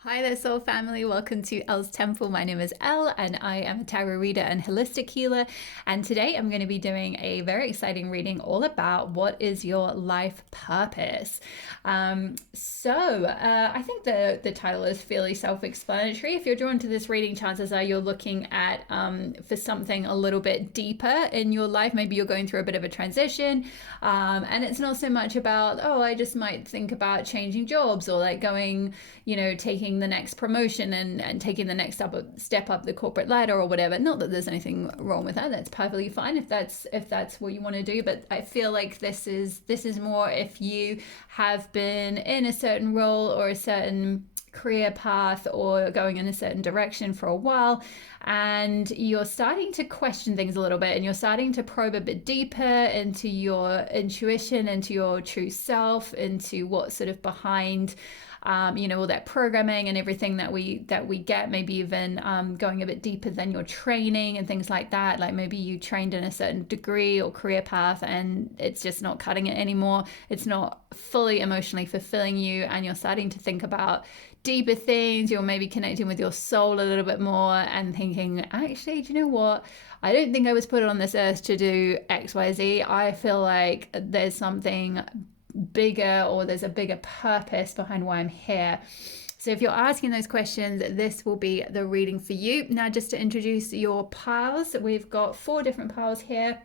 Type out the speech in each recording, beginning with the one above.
Hi there, soul family. Welcome to Elle's Temple. My name is Elle, and I am a tarot reader and holistic healer. And today I'm going to be doing a very exciting reading all about what is your life purpose. I think the title is fairly self-explanatory. If you're drawn to this reading, chances are you're looking at for something a little bit deeper in your life. Maybe you're going through a bit of a transition, and it's not so much about, oh, I just might think about changing jobs or like going, taking the next promotion and taking the next step up the corporate ladder or whatever. Not that there's anything wrong with that. That's perfectly fine if that's what you want to do. But I feel like this is more if you have been in a certain role or a certain career path or going in a certain direction for a while, and you're starting to question things a little bit and you're starting to probe a bit deeper into your intuition, into your true self, into what's sort of behind all that programming and everything that we get, maybe even going a bit deeper than your training and things like that. Like maybe you trained in a certain degree or career path and it's just not cutting it anymore. It's not fully emotionally fulfilling you, and you're starting to think about deeper things. You're maybe connecting with your soul a little bit more and thinking, actually, do you know what? I don't think I was put on this earth to do XYZ. I feel like there's something bigger, or there's a bigger purpose behind why I'm here. So if you're asking those questions, this will be the reading for you. Now, just to introduce your piles, we've got 4 different piles here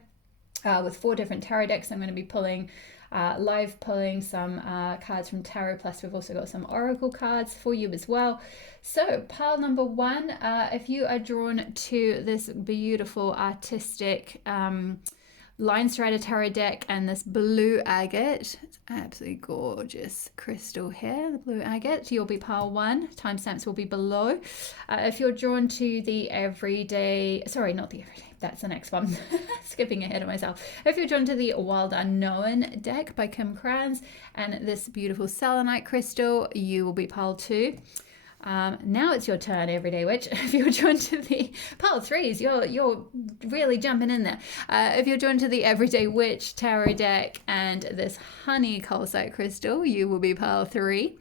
with 4 different tarot decks. I'm going to be pulling live pulling some cards from tarot, plus we've also got some oracle cards for you as well. So pile number 1, if you are drawn to this beautiful artistic Line Strider Tarot deck and this blue agate, it's absolutely gorgeous crystal here, the blue agate, you'll be pile 1. Timestamps will be below. If you're drawn to the everyday, sorry, not the everyday, that's the next one, skipping ahead of myself. If you're drawn to the Wild Unknown deck by Kim Kranz and this beautiful selenite crystal, you will be pile 2. Now it's your turn, Everyday Witch. If you're drawn to the pile 3s, you're really jumping in there. If you're drawn to the Everyday Witch tarot deck and this honey calcite crystal, you will be pile 3.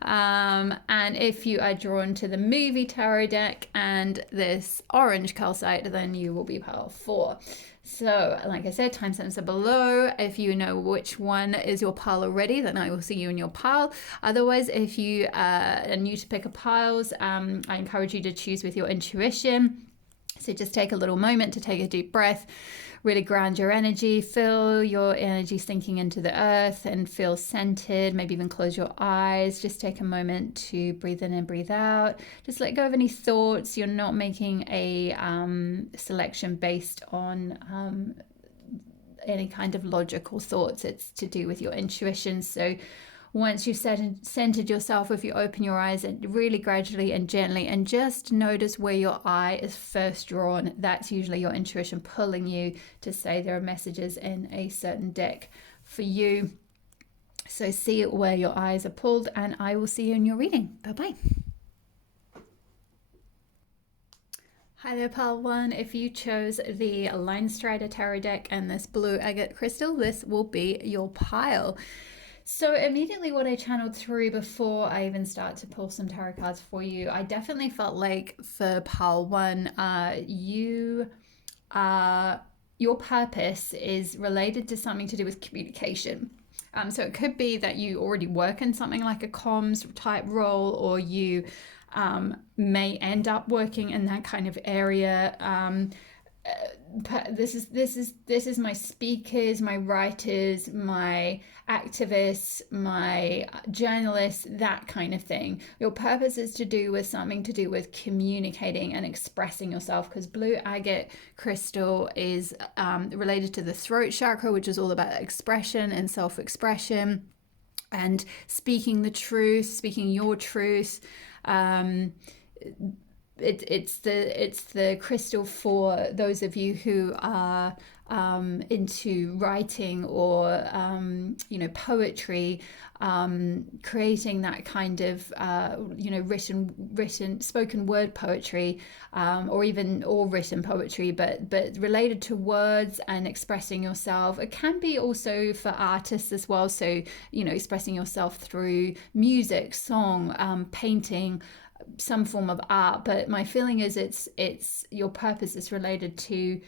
And if you are drawn to the movie tarot deck and this orange calcite, then you will be pile 4. So, like I said, timestamps are below. If you know which one is your pile already, then I will see you in your pile. Otherwise, if you are new to pick a piles, I encourage you to choose with your intuition. So just take a little moment to take a deep breath, really ground your energy, feel your energy sinking into the earth and feel centered, maybe even close your eyes. Just take a moment to breathe in and breathe out. Just let go of any thoughts. You're not making a selection based on any kind of logical thoughts. It's to do with your intuition. So once you've centered yourself, if you open your eyes and really gradually and gently and just notice where your eye is first drawn, that's usually your intuition pulling you to say there are messages in a certain deck for you. So see where your eyes are pulled, and I will see you in your reading. Bye-bye. Hi there, pile 1. If you chose the Line Strider Tarot deck and this blue agate crystal, this will be your pile. So immediately what I channeled through before I even start to pull some tarot cards for you, I definitely felt like for pile 1, your purpose is related to something to do with communication. So it could be that you already work in something like a comms type role, or you may end up working in that kind of area. This is my speakers, my writers, my activists, my journalists, that kind of thing. Your purpose is to do with something to do with communicating and expressing yourself, because blue agate crystal is related to the throat chakra, which is all about expression and self-expression and speaking the truth, speaking your truth. It's the crystal for those of you who are into writing or poetry, creating that kind of written spoken word poetry, or written poetry, but related to words and expressing yourself. It can be also for artists as well, so expressing yourself through music, song, painting, some form of art. But my feeling is it's your purpose is related to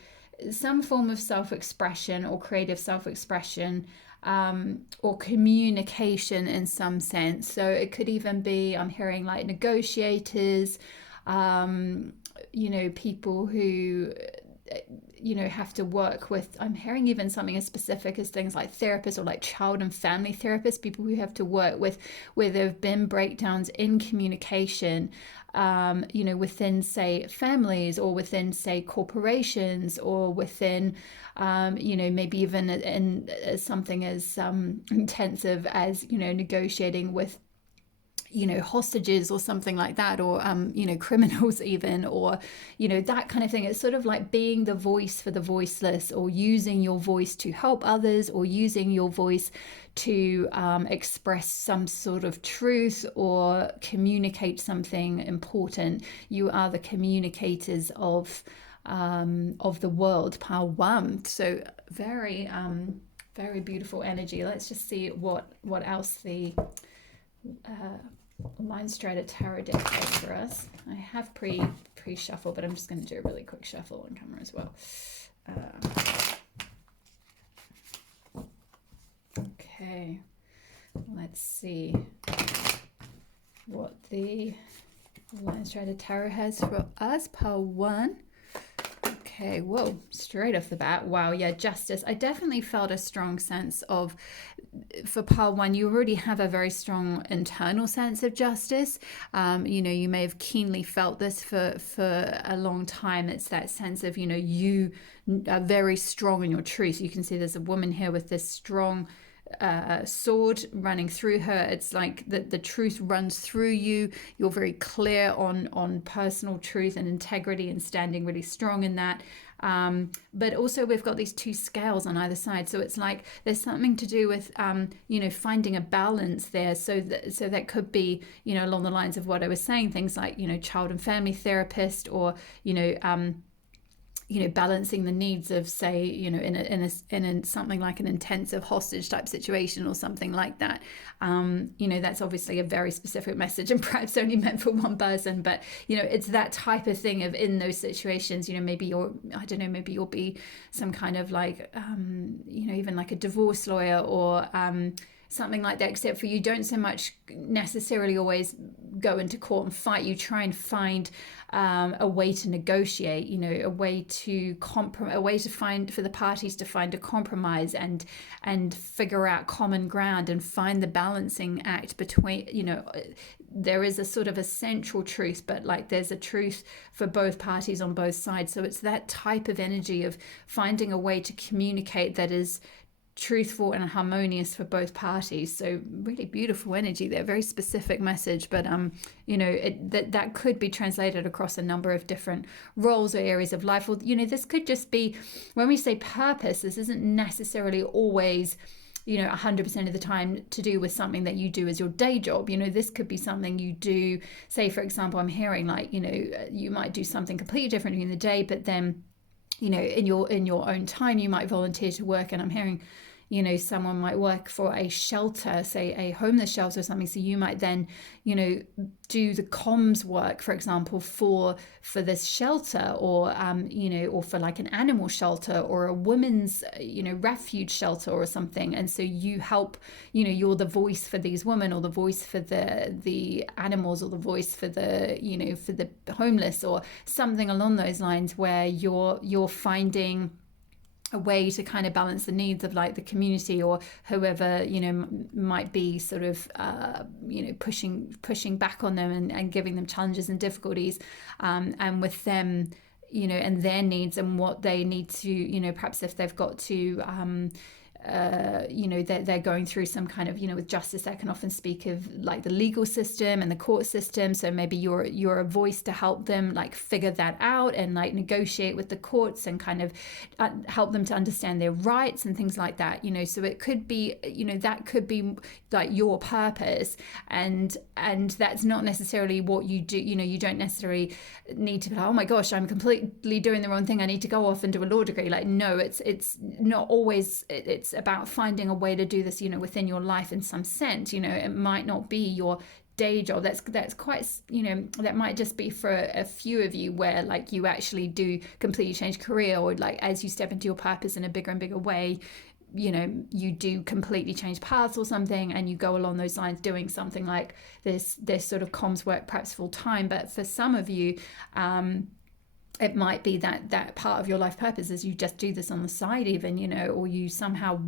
some form of self-expression or creative self-expression, or communication in some sense. So it could even be, I'm hearing like negotiators, people who have to work with, I'm hearing even something as specific as things like therapists or like child and family therapists, people who have to work with where there have been breakdowns in communication, within, say, families, or within, say, corporations, or within, maybe even in something as intensive as, negotiating with hostages or something like that, or criminals even, or that kind of thing. It's sort of like being the voice for the voiceless, or using your voice to help others, or using your voice to express some sort of truth or communicate something important. You are the communicators of the world, Power One. So very very beautiful energy. Let's just see what else the Line-Strider Tarot deck has for us. I have pre-shuffle, but I'm just going to do a really quick shuffle on camera as well. Okay, let's see what the Line-Strider Tarot has for us, Pile 1. Okay, whoa, straight off the bat. Wow, yeah, justice. I definitely felt a strong sense of, for Pile 1, you already have a very strong internal sense of justice. You may have keenly felt this for a long time. It's that sense of, you are very strong in your truth. You can see there's a woman here with this strong sword running through her. It's like the truth runs through you. You're very clear on personal truth and integrity, and standing really strong in that. But also we've got these two scales on either side, so it's like there's something to do with finding a balance there. So that could be along the lines of what I was saying, things like child and family therapist, or balancing the needs of, say, in something like an intensive hostage type situation or something like that. That's obviously a very specific message and perhaps only meant for one person, but it's that type of thing of, in those situations, maybe maybe you'll be some kind of like even like a divorce lawyer, or something like that, except for you don't so much necessarily always go into court and fight. You try and find a way to negotiate, a way to find, for the parties to find a compromise and figure out common ground and find the balancing act between, there is a sort of a central truth, but like there's a truth for both parties on both sides. So it's that type of energy of finding a way to communicate that is truthful and harmonious for both parties. So really beautiful energy there, very specific message, but that could be translated across a number of different roles or areas of life. Or this could just be, when we say purpose, this isn't necessarily always 100% of the time to do with something that you do as your day job. This could be something you do, say for example, I'm hearing like you might do something completely different in the day, but then in your own time you might volunteer to work. And I'm hearing someone might work for a shelter, say a homeless shelter or something, so you might then do the comms work, for example, for this shelter, or or for like an animal shelter or a women's refuge shelter or something. And so you help, you're the voice for these women, or the voice for the animals, or the voice for the for the homeless, or something along those lines, where you're finding a way to kind of balance the needs of like the community, or whoever might be sort of pushing back on them and giving them challenges and difficulties, and with them and their needs and what they need to perhaps if they've got to they're going through some kind of, with justice, I can often speak of like the legal system and the court system. So maybe you're a voice to help them like figure that out and like negotiate with the courts and kind of help them to understand their rights and things like that. So it could be, that could be like your purpose, and that's not necessarily what you do. You don't necessarily need to be like, oh my gosh, I'm completely doing the wrong thing, I need to go off and do a law degree. Like, no, it's not always. It's about finding a way to do this, within your life in some sense. It might not be your day job. That's quite, that might just be for a few of you where like you actually do completely change career, or like as you step into your purpose in a bigger and bigger way, you do completely change paths or something, and you go along those lines doing something like this sort of comms work perhaps full time. But for some of you, it might be that part of your life purpose is you just do this on the side even, or you somehow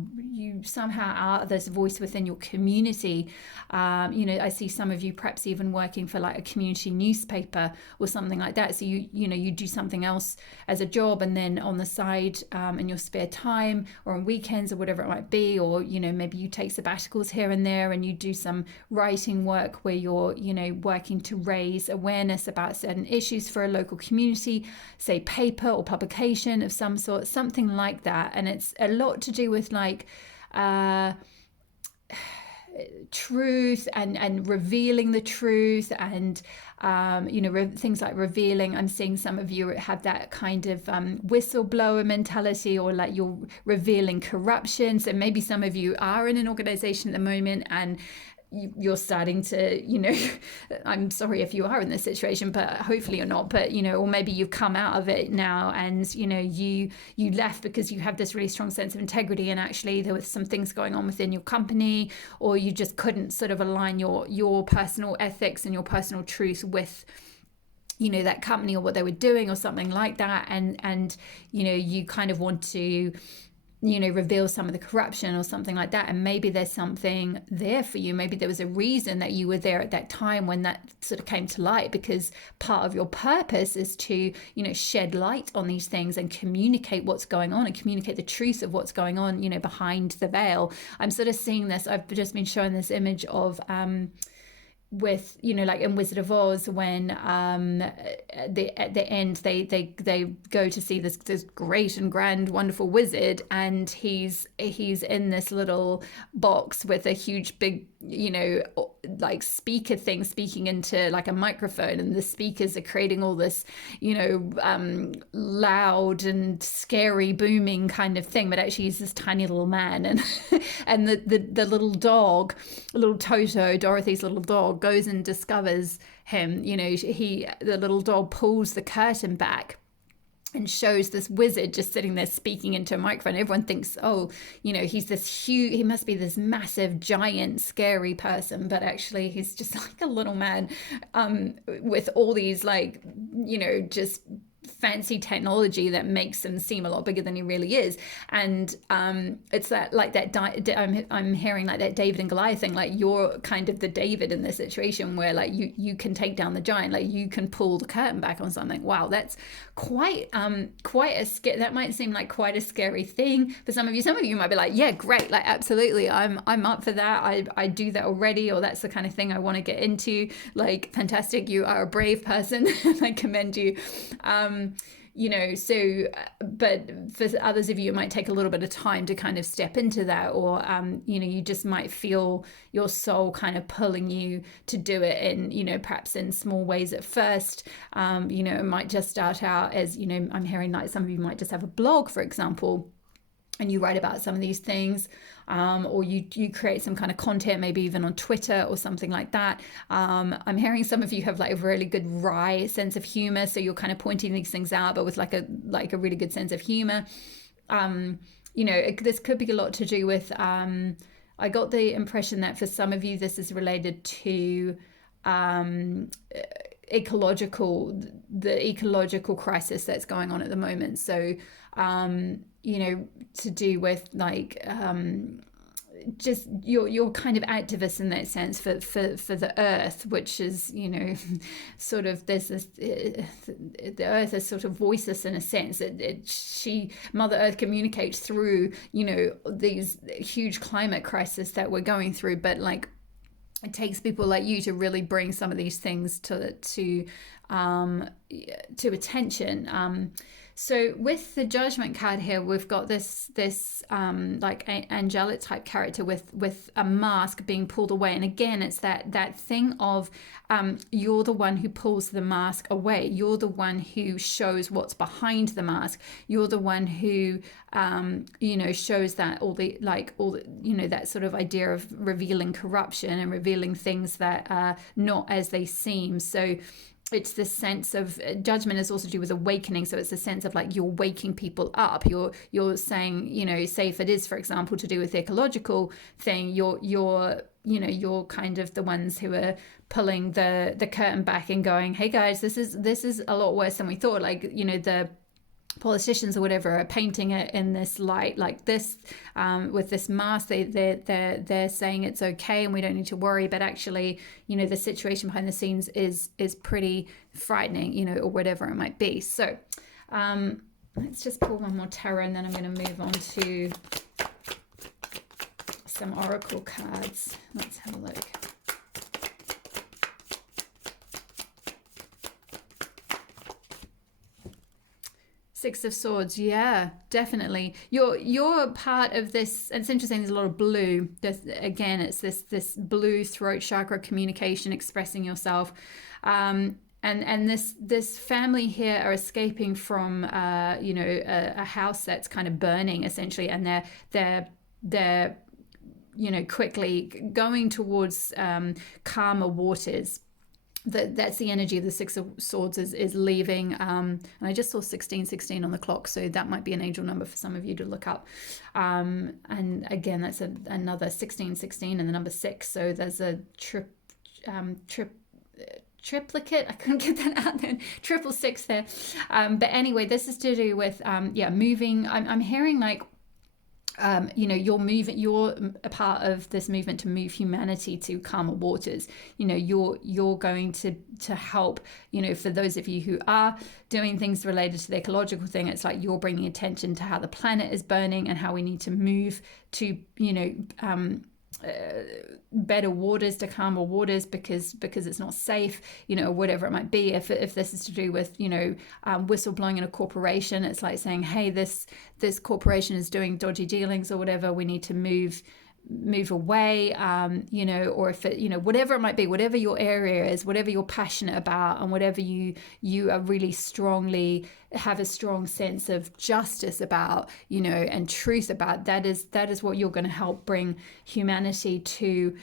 are this voice within your community. I see some of you perhaps even working for like a community newspaper or something like that. So you do something else as a job, and then on the side, in your spare time or on weekends or whatever it might be, or maybe you take sabbaticals here and there and you do some writing work where you're working to raise awareness about certain issues for a local community, say paper or publication of some sort, something like that. And it's a lot to do with like truth and revealing the truth, and things like revealing. I'm seeing some of you have that kind of whistleblower mentality, or like you're revealing corruption. So maybe some of you are in an organization at the moment and you're starting to, I'm sorry if you are in this situation, but hopefully you're not, but, or maybe you've come out of it now and, you left because you have this really strong sense of integrity, and actually there was some things going on within your company, or you just couldn't sort of align your personal ethics and your personal truth with that company or what they were doing or something like that. And you kind of want to reveal some of the corruption or something like that. And maybe there's something there for you. Maybe there was a reason that you were there at that time when that sort of came to light, because part of your purpose is to, shed light on these things and communicate what's going on and communicate the truth of what's going on, behind the veil. I'm sort of seeing this. I've just been shown this image of, with like in Wizard of Oz, when at the end they go to see this great and grand wonderful wizard, and he's in this little box with a huge big like speaker thing speaking into like a microphone, and the speakers are creating all this loud and scary booming kind of thing, but actually he's this tiny little man, and and the little dog, little Toto, Dorothy's little dog, goes and discovers him. The little dog pulls the curtain back and shows this wizard just sitting there speaking into a microphone. Everyone thinks, oh, he's this huge, he must be this massive, giant, scary person, but actually he's just like a little man with all these like, just fancy technology that makes him seem a lot bigger than he really is. And it's that like that I'm hearing like that David and Goliath thing, like you're kind of the David in this situation where like you can take down the giant, like you can pull the curtain back on something. Wow, that's quite that might seem like quite a scary thing for some of you. Some of you might be like, yeah, great, like absolutely, I'm up for that. I do that already, or that's the kind of thing I want to get into. Like, fantastic, you are a brave person. I commend you. But for others of you, it might take a little bit of time to kind of step into that, or, you just might feel your soul kind of pulling you to do it in, perhaps in small ways at first. It might just start out as, I'm hearing like some of you might just have a blog, for example, and you write about some of these things, or you create some kind of content, maybe even on Twitter or something like that. I'm hearing some of you have like a really good wry sense of humor, so you're kind of pointing these things out, but with like a really good sense of humor. This could be a lot to do with. I got the impression that for some of you, this is related to the ecological crisis that's going on at the moment. So to do with like just you're kind of activist in that sense for the earth, which is, you know, sort of, there's this the earth is sort of voiceless in a sense. Mother Earth communicates through, you know, these huge climate crisis that we're going through, but like it takes people like you to really bring some of these things to attention. So with the Judgment card here, we've got this like angelic type character with a mask being pulled away, and again, it's that thing of you're the one who pulls the mask away. You're the one who shows what's behind the mask. You're the one who you know, shows that all the you know, that sort of idea of revealing corruption and revealing things that are not as they seem. So it's this sense of Judgment is also to do with awakening. So it's a sense of like you're waking people up. You're saying, you know, say if it is, for example, to do with the ecological thing, you're you know, you're kind of the ones who are pulling the curtain back and going, hey guys, this is a lot worse than we thought. Like, you know, the politicians or whatever are painting it in this light like this, with this mask. They're saying it's okay and we don't need to worry, but actually, you know, the situation behind the scenes is pretty frightening, you know, or whatever it might be. So let's just pull one more tarot, and then I'm going to move on to some oracle cards. Let's have a look. Six of Swords, yeah, definitely. You're part of this, and it's interesting, there's a lot of blue. Again, it's this blue throat chakra, communication, expressing yourself. And this family here are escaping from you know, a house that's kind of burning essentially, and they're you know, quickly going towards calmer waters. That's the energy of the Six of Swords is leaving, and I just saw 1616 on the clock, so that might be an angel number for some of you to look up. And again, that's another 1616 and the number 6, so there's a triplicate, I couldn't get that out then, 666 there. But anyway, this is to do with yeah, moving. I'm hearing like you know, you're a part of this movement to move humanity to calmer waters. You know, you're going to help, you know, for those of you who are doing things related to the ecological thing, it's like you're bringing attention to how the planet is burning and how we need to move to, you know, better waters, to calmer waters, because it's not safe, you know, whatever it might be. If this is to do with, you know, whistleblowing in a corporation, it's like saying, hey, this corporation is doing dodgy dealings or whatever, we need to move away, you know, or if it, you know, whatever it might be, whatever your area is, whatever you're passionate about, and whatever you are really strongly have a strong sense of justice about, you know, and truth about, that is what you're going to help bring humanity to,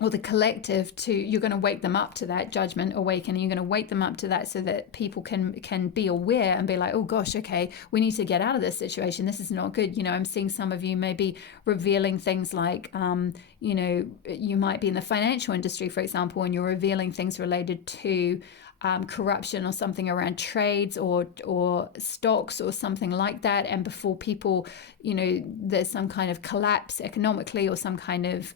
or the collective to. You're going to wake them up to that Judgment awakening. You're going to wake them up to that so that people can be aware and be like, oh gosh, okay, we need to get out of this situation. This is not good. You know, I'm seeing some of you maybe revealing things like, you know, you might be in the financial industry, for example, and you're revealing things related to corruption or something around trades or stocks or something like that, and before people, you know, there's some kind of collapse economically or some kind of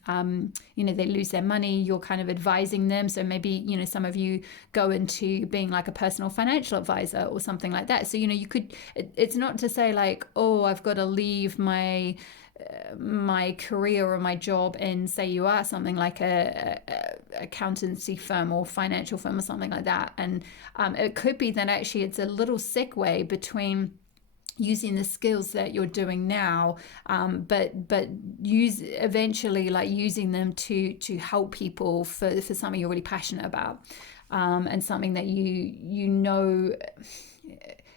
you know, they lose their money, you're kind of advising them. So maybe, you know, some of you go into being like a personal financial advisor or something like that. So, you know, you could, it's not to say like, oh, I've got to leave my career or my job in, say you are something like a accountancy firm or financial firm or something like that, and it could be that actually it's a little segue between using the skills that you're doing now, but eventually like using them to help people for something you're really passionate about, and something that you know,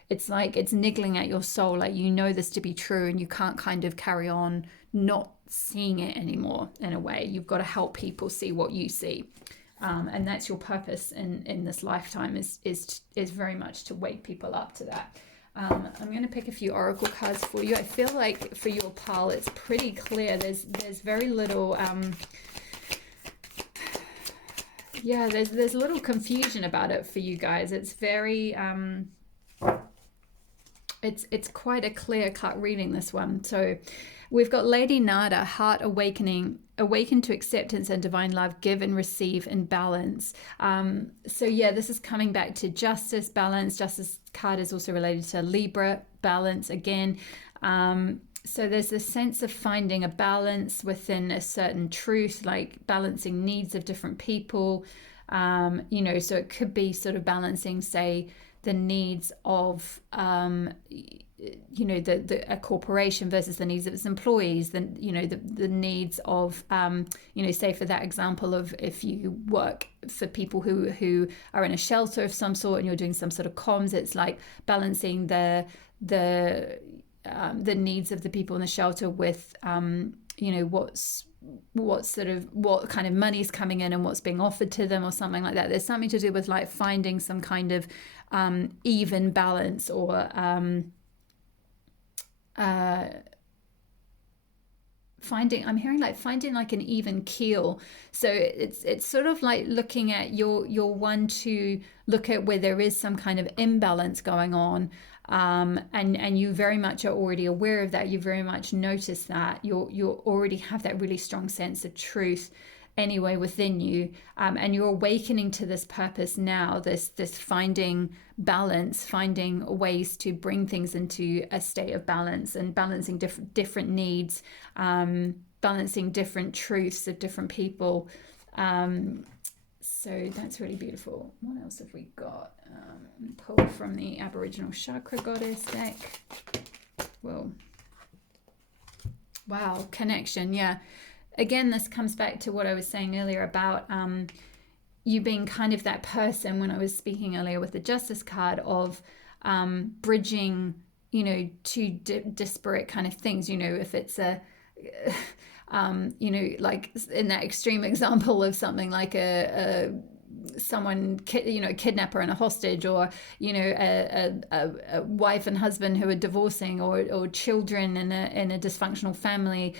it's like it's niggling at your soul, like you know this to be true and you can't kind of carry on not seeing it anymore. In a way, you've got to help people see what you see, and that's your purpose in this lifetime, is very much to wake people up to that. I'm going to pick a few oracle cards for you. I feel like for your pile it's pretty clear. There's very little yeah, there's little confusion about it for you guys. It's very it's quite a clear-cut reading, this one. So we've got Lady Nada, heart awakening, awaken to acceptance and divine love, give and receive in balance. So yeah, this is coming back to justice, balance. Justice card is also related to Libra, balance again. So there's this sense of finding a balance within a certain truth, like balancing needs of different people. So it could be sort of balancing, say, the needs of a corporation versus the needs of its employees, the needs of say, for that example of if you work for people who are in a shelter of some sort and you're doing some sort of comms, it's like balancing the needs of the people in the shelter with what kind of money's coming in and what's being offered to them or something like that. There's something to do with like finding some kind of even balance, or finding like an even keel. So it's sort of like looking at your one to look at where there is some kind of imbalance going on. And you very much are already aware of that. You very much notice that you already have that really strong sense of truth anyway within you, and you're awakening to this purpose now, this finding balance, finding ways to bring things into a state of balance, and balancing different needs, balancing different truths of different people. So that's really beautiful. What else have we got? Pull from the Aboriginal Chakra Goddess deck. Well, wow, connection. Yeah. Again, this comes back to what I was saying earlier about you being kind of that person when I was speaking earlier with the Justice card of bridging, two disparate kind of things. If it's a like in that extreme example of something like a kidnapper and a hostage, or a wife and husband who are divorcing, or children in a dysfunctional family,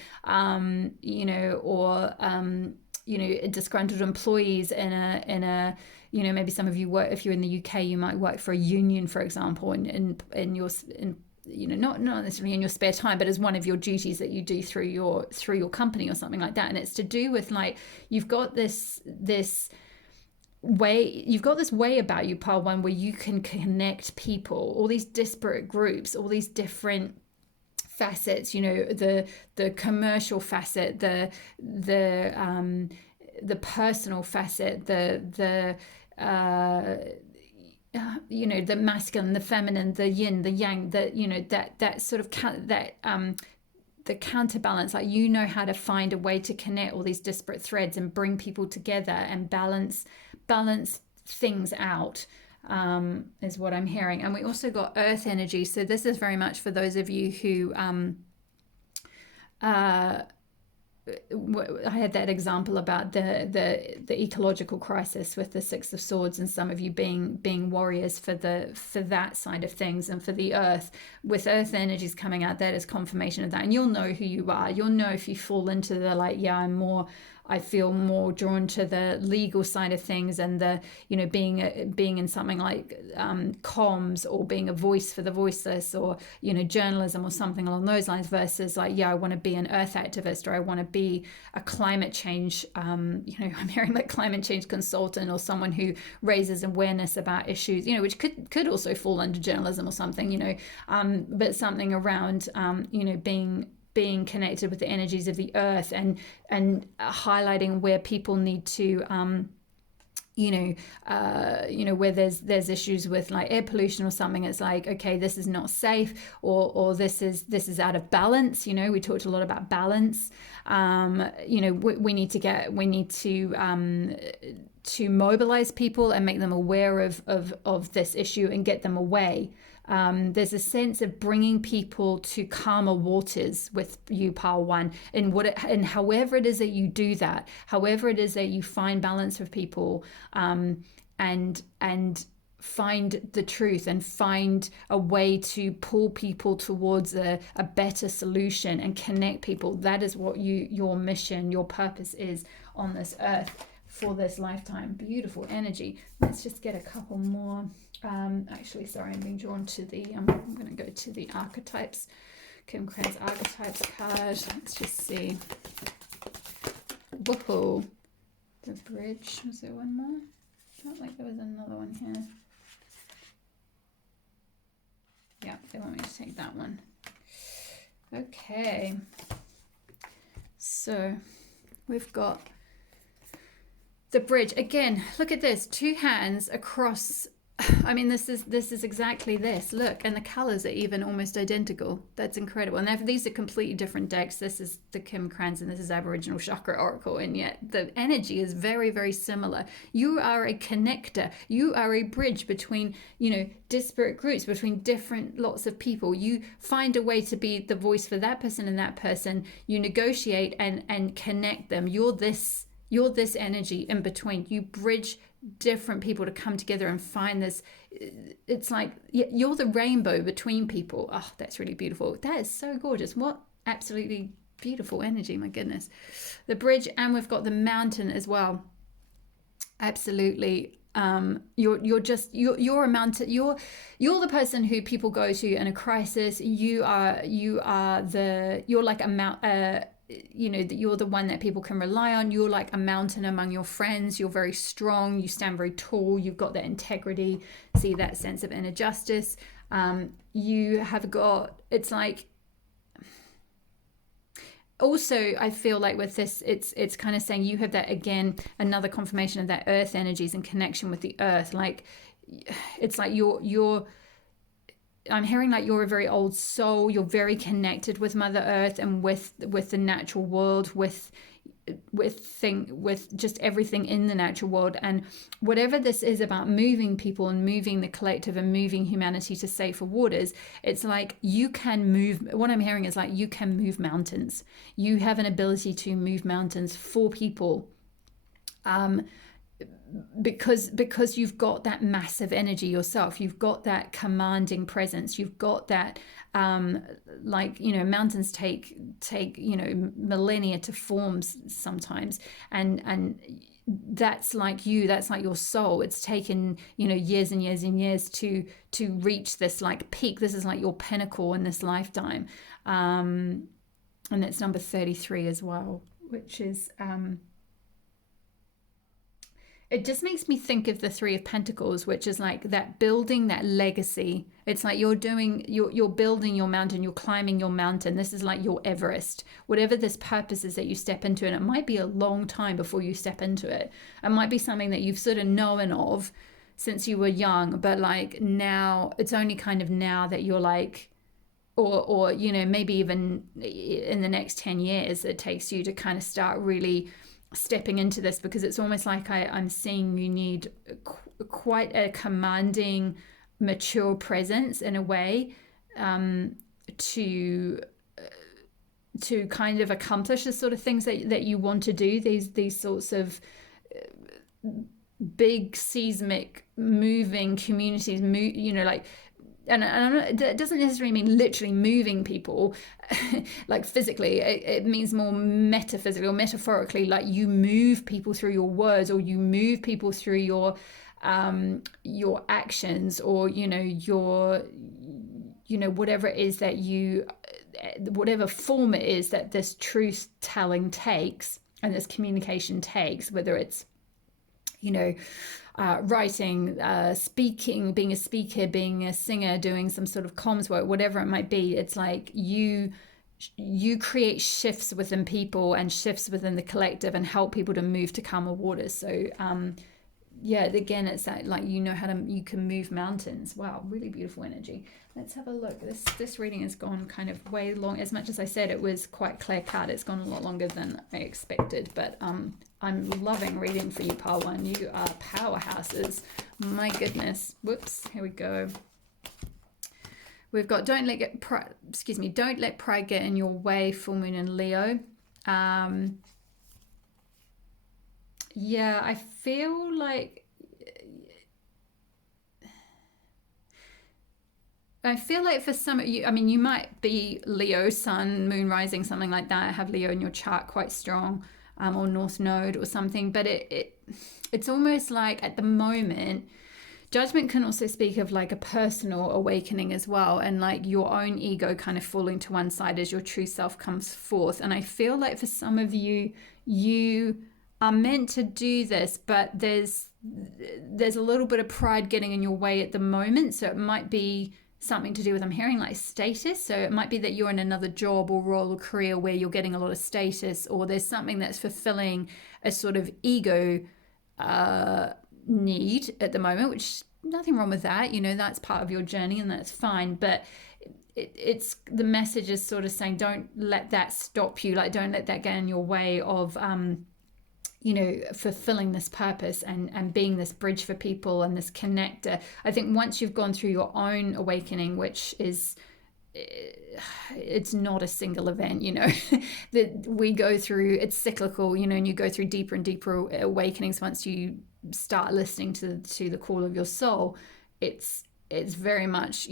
disgruntled employees in a maybe some of you work, if you're in the UK, you might work for a union, for example, in your not necessarily in your spare time, but as one of your duties that you do through your company or something like that. And it's to do with like, you've got this way about you, Pile One, where you can connect people, all these disparate groups, all these different facets, the commercial facet, the personal facet, the masculine, the feminine, the yin, the yang, that sort of the counterbalance, like how to find a way to connect all these disparate threads and bring people together and balance things out, is what I'm hearing. And we also got earth energy. So this is very much for those of you who I had that example about the ecological crisis with the Six of Swords, and some of you being warriors for that side of things, and for the earth, with earth energies coming out, that is confirmation of that. And you'll know who you are. You'll know if you fall into the I feel more drawn to the legal side of things, and the being in something like comms, or being a voice for the voiceless, or journalism or something along those lines, versus like, I want to be an earth activist, or I want to be a climate change I'm hearing like climate change consultant, or someone who raises awareness about issues, which could also fall under journalism or something, but something around being connected with the energies of the earth, and highlighting where people need to where there's issues with like air pollution or something. It's like, okay, this is not safe, or this is out of balance. We talked a lot about balance. We need to mobilize people and make them aware of this issue and get them away. There's a sense of bringing people to calmer waters with you, Pile One, and however it is that you do that, however it is that you find balance with people, and find the truth, and find a way to pull people towards a better solution and connect people. That is what your mission, your purpose is on this earth for this lifetime. Beautiful energy. Let's just get a couple more. Actually, sorry, I'm being drawn to the, I'm going to go to the archetypes. Kim Kranz archetypes card. Let's just see. Whoa. The bridge. Was there one more? Felt like there was another one here. Yeah, they want me to take that one. Okay. So we've got the bridge. Again, look at this. 2 hands across. I mean, this is exactly this. Look, and the colors are even almost identical. That's incredible. And these are completely different decks. This is the Kim Kranz and this is Aboriginal Chakra Oracle, and yet the energy is very, very similar. You are a connector. You are a bridge between, disparate groups, between different lots of people. You find a way to be the voice for that person and that person. You negotiate and connect them. You're this energy in between. You bridge different people to come together and find this. It's like you're the rainbow between people. Oh, that's really beautiful. That is so gorgeous. What absolutely beautiful energy. My goodness. The bridge, and we've got the mountain as well. Absolutely. You're a mountain. You're the person who people go to in a crisis. You're like a mountain. You're the one that people can rely on. You're like a mountain among your friends. You're very strong. You stand very tall. You've got that integrity. See that sense of inner justice. You have got, it's like, also I feel like with this, it's kind of saying you have that, again, another confirmation of that earth energies and connection with the earth. Like, it's like I'm hearing like you're a very old soul. You're very connected with Mother Earth and with the natural world, with just everything in the natural world. And whatever this is about moving people and moving the collective and moving humanity to safer waters, it's like you can move. What I'm hearing is like you can move mountains. You have an ability to move mountains for people. Because you've got that massive energy yourself. You've got that commanding presence. You've got that mountains take millennia to form sometimes, and that's like you. That's like your soul. It's taken years and years and years to reach this like peak. This is like your pinnacle in this lifetime, and it's number 33 as well, which is it just makes me think of the 3 of Pentacles, which is like that building, that legacy. It's like you're building your mountain, you're climbing your mountain. This is like your Everest. Whatever this purpose is that you step into, and it might be a long time before you step into it. It might be something that you've sort of known of since you were young, but like now, it's only kind of now that you're like, or maybe even in the next 10 years, it takes you to kind of start really stepping into this, because it's almost like I'm seeing you need quite a commanding, mature presence in a way to kind of accomplish the sort of things that you want to do. These sorts of big seismic moving communities, and it doesn't necessarily mean literally moving people like physically. It means more metaphysically or metaphorically, like you move people through your words, or you move people through your actions, or your whatever it is that whatever form it is that this truth telling takes and this communication takes, whether it's writing, speaking, being a speaker, being a singer, doing some sort of comms work, whatever it might be. It's like you create shifts within people and shifts within the collective and help people to move to calmer waters. So again, it's that like you can move mountains. Wow, really beautiful energy. Let's have a look. This reading has gone kind of way long. As much as I said it was quite clear cut, it's gone a lot longer than I expected, but I'm loving reading for you, Pile 1. You are powerhouses. My goodness. Whoops. Here we go. We've got don't let pride get in your way, full moon in Leo. I feel like for some of you, I mean, you might be Leo, sun, moon, rising, something like that. Have Leo in your chart quite strong. or North Node or something. But it's almost like at the moment, Judgment can also speak of like a personal awakening as well, and like your own ego kind of falling to one side as your true self comes forth. And I feel like for some of you, you are meant to do this, but there's a little bit of pride getting in your way at the moment. So it might be something to do with, I'm hearing like status. So it might be that you're in another job or role or career where you're getting a lot of status, or there's something that's fulfilling a sort of ego need at the moment, which nothing wrong with that. That's part of your journey and that's fine. But it's the message is sort of saying, don't let that stop you. Like, don't let that get in your way of fulfilling this purpose and being this bridge for people and this connector. I think once you've gone through your own awakening, which is, it's not a single event, that we go through, it's cyclical, and you go through deeper and deeper awakenings. Once you start listening to the call of your soul, it's very much,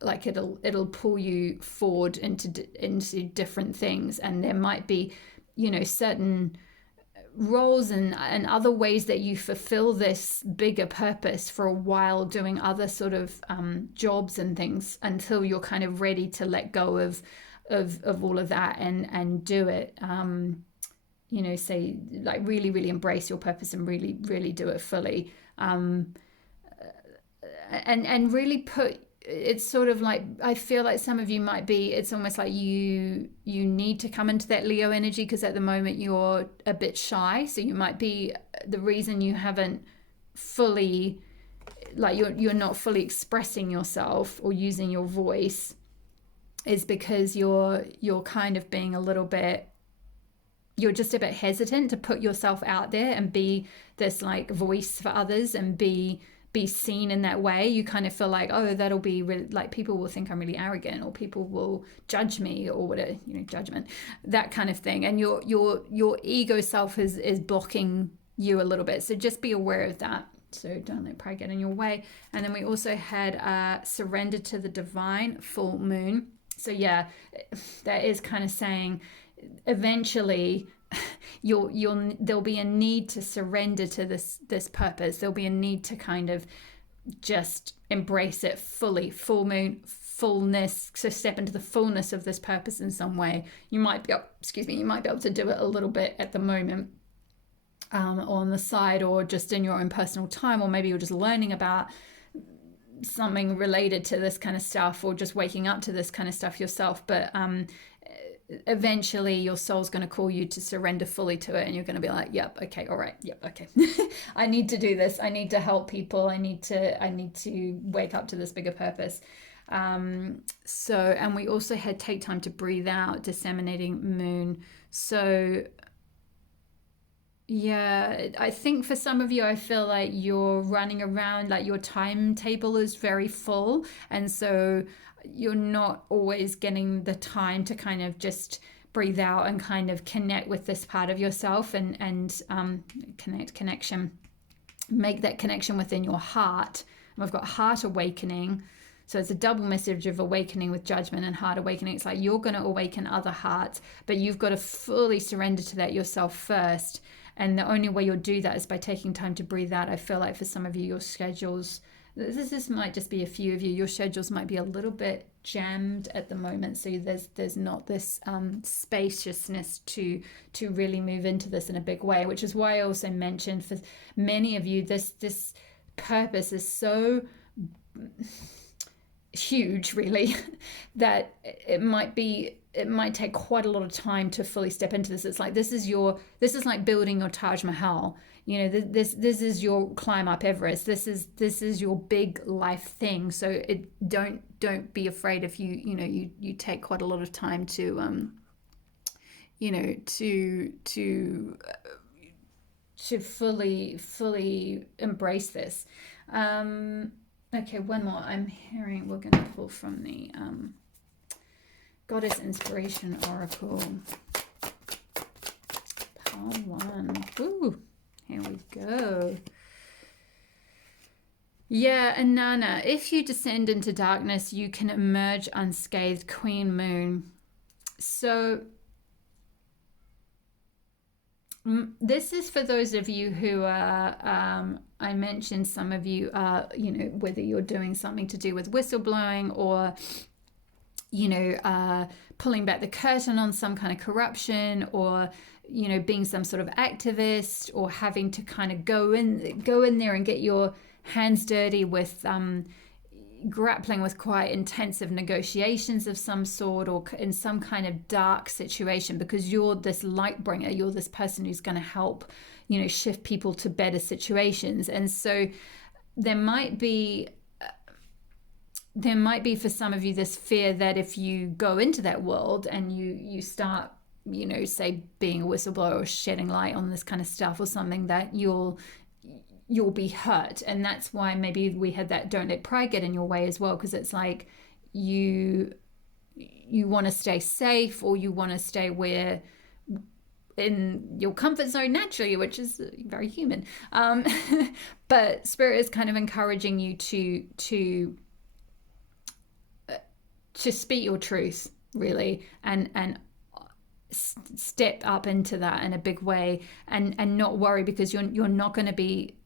like it'll pull you forward into different things. And there might be, certain roles and other ways that you fulfill this bigger purpose for a while, doing other sort of jobs and things until you're kind of ready to let go of all of that and do it. Say like really, really embrace your purpose and really, really do it fully. And really put, it's sort of like, I feel like some of you might be, it's almost like you need to come into that Leo energy, because at the moment you're a bit shy. So you might be, the reason you haven't fully, like you're not fully expressing yourself or using your voice is because you're kind of being a little bit, you're just a bit hesitant to put yourself out there and be this like voice for others and be seen in that way. You kind of feel like, oh, that'll be really, like people will think I'm really arrogant, or people will judge me, or whatever, judgment, that kind of thing. And your ego self is blocking you a little bit. So just be aware of that. So don't let pride get in your way. And then we also had surrender to the divine, full moon. So yeah, that is kind of saying eventually there'll be a need to surrender to this purpose. There'll be a need to kind of just embrace it fully, full moon, fullness, so step into the fullness of this purpose in some way. You might be able to do it a little bit at the moment, on the side, or just in your own personal time, or maybe you're just learning about something related to this kind of stuff, or just waking up to this kind of stuff yourself. But eventually your soul's going to call you to surrender fully to it, and you're going to be like, yep, okay, all right, yep, okay. I need to do this. I need to help people. I need to wake up to this bigger purpose. And we also had take time to breathe out, disseminating moon. So yeah, I think for some of you, I feel like you're running around, like your timetable is very full, and so you're not always getting the time to kind of just breathe out and kind of connect with this part of yourself and connection, make that connection within your heart. And we've got heart awakening. So it's a double message of awakening with judgment and heart awakening. It's like you're going to awaken other hearts, but you've got to fully surrender to that yourself first. And the only way you'll do that is by taking time to breathe out. I feel like for some of you, your schedules, this might just be a few of you, your schedules might be a little bit jammed at the moment. So there's not this spaciousness to really move into this in a big way, which is why I also mentioned for many of you, this purpose is so huge, really, that it might take quite a lot of time to fully step into this. It's like this is like building your Taj Mahal. This is your climb up Everest. This is your big life thing. So don't be afraid if you take quite a lot of time to fully embrace this. Okay, one more. I'm hearing we're going to pull from the Goddess Inspiration Oracle. Part 1. Ooh, here we go. Yeah, Anana, if you descend into darkness, you can emerge unscathed, Queen Moon. So This is for those of you who are, I mentioned some of you are, whether you're doing something to do with whistleblowing or, pulling back the curtain on some kind of corruption, or, being some sort of activist, or having to kind of go in there and get your hands dirty with grappling with quite intensive negotiations of some sort, or in some kind of dark situation, because you're this light bringer, you're this person who's going to help shift people to better situations. And so there might be for some of you this fear that if you go into that world and you start say being a whistleblower or shedding light on this kind of stuff or something, that you'll be hurt. And that's why maybe we had that don't let pride get in your way as well, because it's like you want to stay safe, or you want to stay where in your comfort zone naturally, which is very human. But Spirit is kind of encouraging you to speak your truth, really, and step up into that in a big way, and not worry, because you're not going to be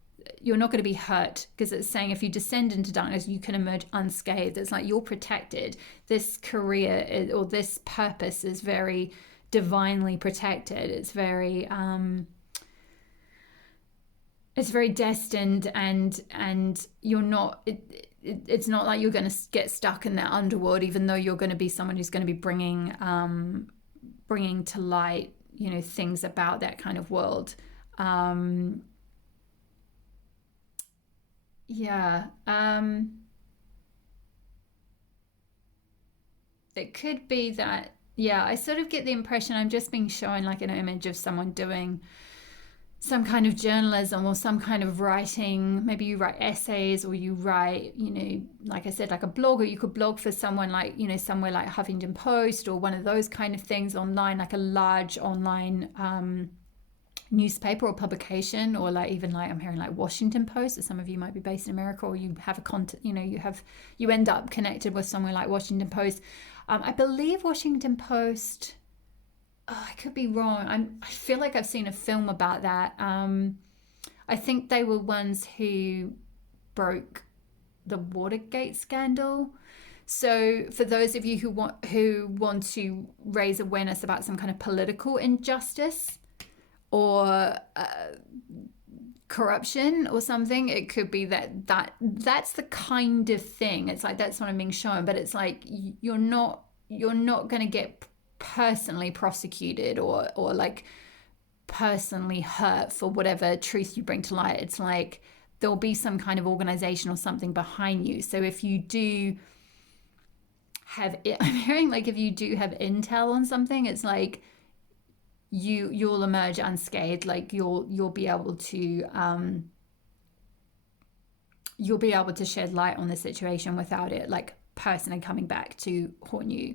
hurt, because it's saying if you descend into darkness, you can emerge unscathed. It's like you're protected. This career or this purpose is very divinely protected. It's very destined, and you're not. It's not like you're going to get stuck in that underworld, even though you're going to be someone who's going to be bringing to light, things about that kind of world. Yeah. It could be that, yeah, I sort of get the impression I'm just being shown like an image of someone doing some kind of journalism or some kind of writing. Maybe you write essays, or you write, like I said, like a blog, or you could blog for someone like, somewhere like Huffington Post or one of those kind of things online, like a large online newspaper or publication, or like even like I'm hearing like Washington Post, or some of you might be based in America, or you have a content, you end up connected with somewhere like Washington Post. I believe Washington Post, I could be wrong. I feel like I've seen a film about that. I think they were ones who broke the Watergate scandal. So for those of you who want to raise awareness about some kind of political injustice or corruption or something, it could be that's the kind of thing. It's like that's what I'm being shown, but it's like you're not going to get personally prosecuted or like personally hurt for whatever truth you bring to light. It's like there'll be some kind of organization or something behind you. So if you do have it, I'm hearing like if you do have intel on something, it's like you'll emerge unscathed. Like you'll be able to shed light on the situation without it like personally coming back to haunt you.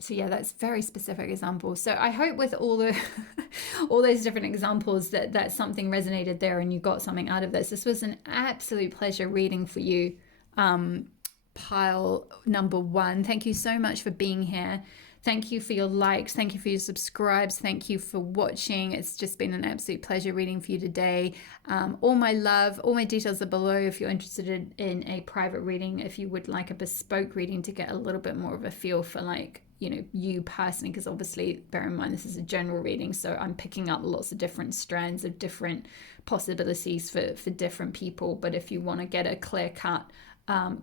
So yeah, that's very specific example. So I hope with all those different examples that something resonated there and you got something out of this. This was an absolute pleasure reading for you, pile number 1. Thank you so much for being here. Thank you for your likes. Thank you for your subscribes. Thank you for watching. It's just been an absolute pleasure reading for you today. All my love, all my details are below if you're interested in a private reading, if you would like a bespoke reading to get a little bit more of a feel for like, you personally, because obviously bear in mind this is a general reading, so I'm picking up lots of different strands of different possibilities for different people. But if you want to get a clear-cut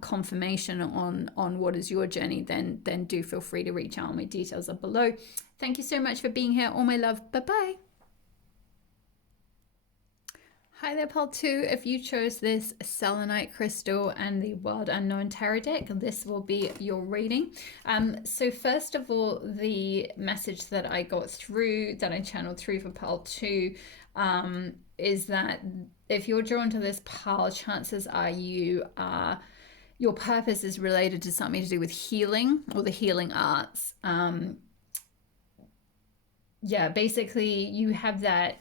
confirmation on what is your journey, then do feel free to reach out. My details are below. Thank you so much for being here. All my love. Bye-bye. Hi there, pile 2. If you chose this selenite crystal and the Wild Unknown Tarot deck, this will be your reading. So first of all, the message that I got through, that I channeled through for pile 2, is that if you're drawn to this pile, chances are your purpose is related to something to do with healing or the healing arts. Yeah, basically you have that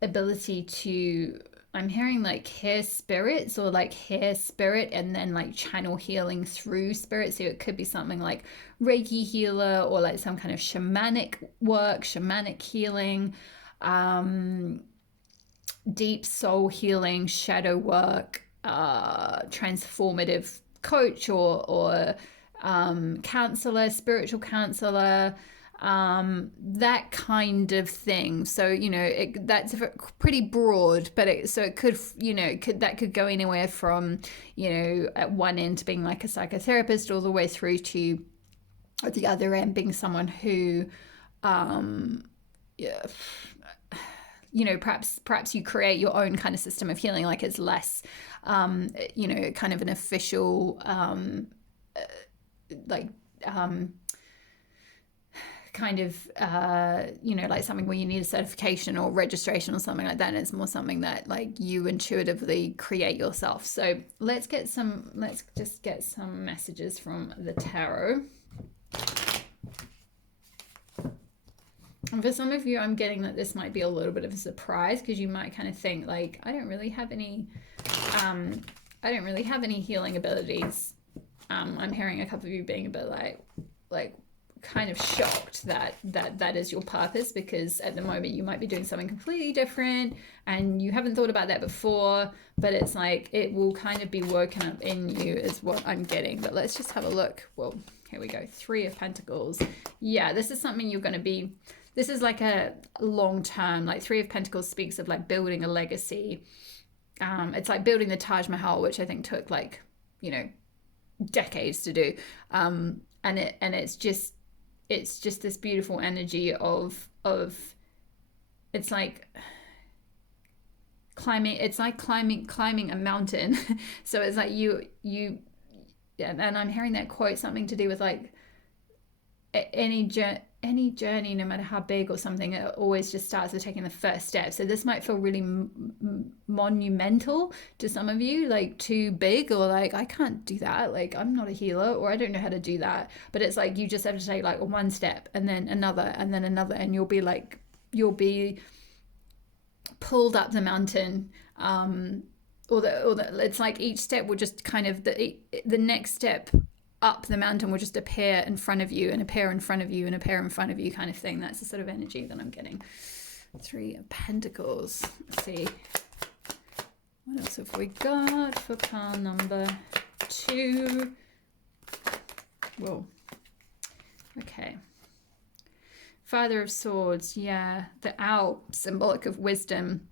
ability to I'm hearing like hair spirits or like hair spirit and then like channel healing through spirit. So it could be something like Reiki healer or like some kind of shamanic work, shamanic healing, um, deep soul healing, shadow work, transformative coach or counselor, spiritual counselor, that kind of thing. So that's pretty broad, but it could that could go anywhere from at one end being like a psychotherapist all the way through to at the other end being someone who yeah, perhaps you create your own kind of system of healing, like it's less kind of an official like kind of like something where you need a certification or registration or something like that, and it's more something that like you intuitively create yourself. So let's just get some messages from the tarot. And for some of you, I'm getting that this might be a little bit of a surprise, because you might kind of think like, I don't really have any healing abilities. I'm hearing a couple of you being a bit like kind of shocked that is your purpose, because at the moment you might be doing something completely different and you haven't thought about that before, but it's like it will kind of be woken up in you is what I'm getting. But let's just have a look. Well, here we go. 3 of Pentacles. Yeah, this is something you're going to be, this is like a long term, like 3 of Pentacles speaks of like building a legacy. It's like building the Taj Mahal, which I think took like, decades to do. And it's just this beautiful energy of it's like climbing a mountain. So it's like you and I'm hearing that quote, something to do with like any journey, no matter how big or something, it always just starts with taking the first step. So this might feel really monumental to some of you, like too big, or like, I can't do that, like I'm not a healer, or I don't know how to do that. But it's like you just have to take like one step and then another and then another, and you'll be pulled up the mountain. It's like each step will just kind of the next step up the mountain will just appear in front of you and appear in front of you and appear in front of you, kind of thing. That's the sort of energy that I'm getting. 3 of Pentacles. Let's see. What else have we got for pile number 2? Whoa. Okay. Father of Swords. Yeah. The owl, symbolic of wisdom.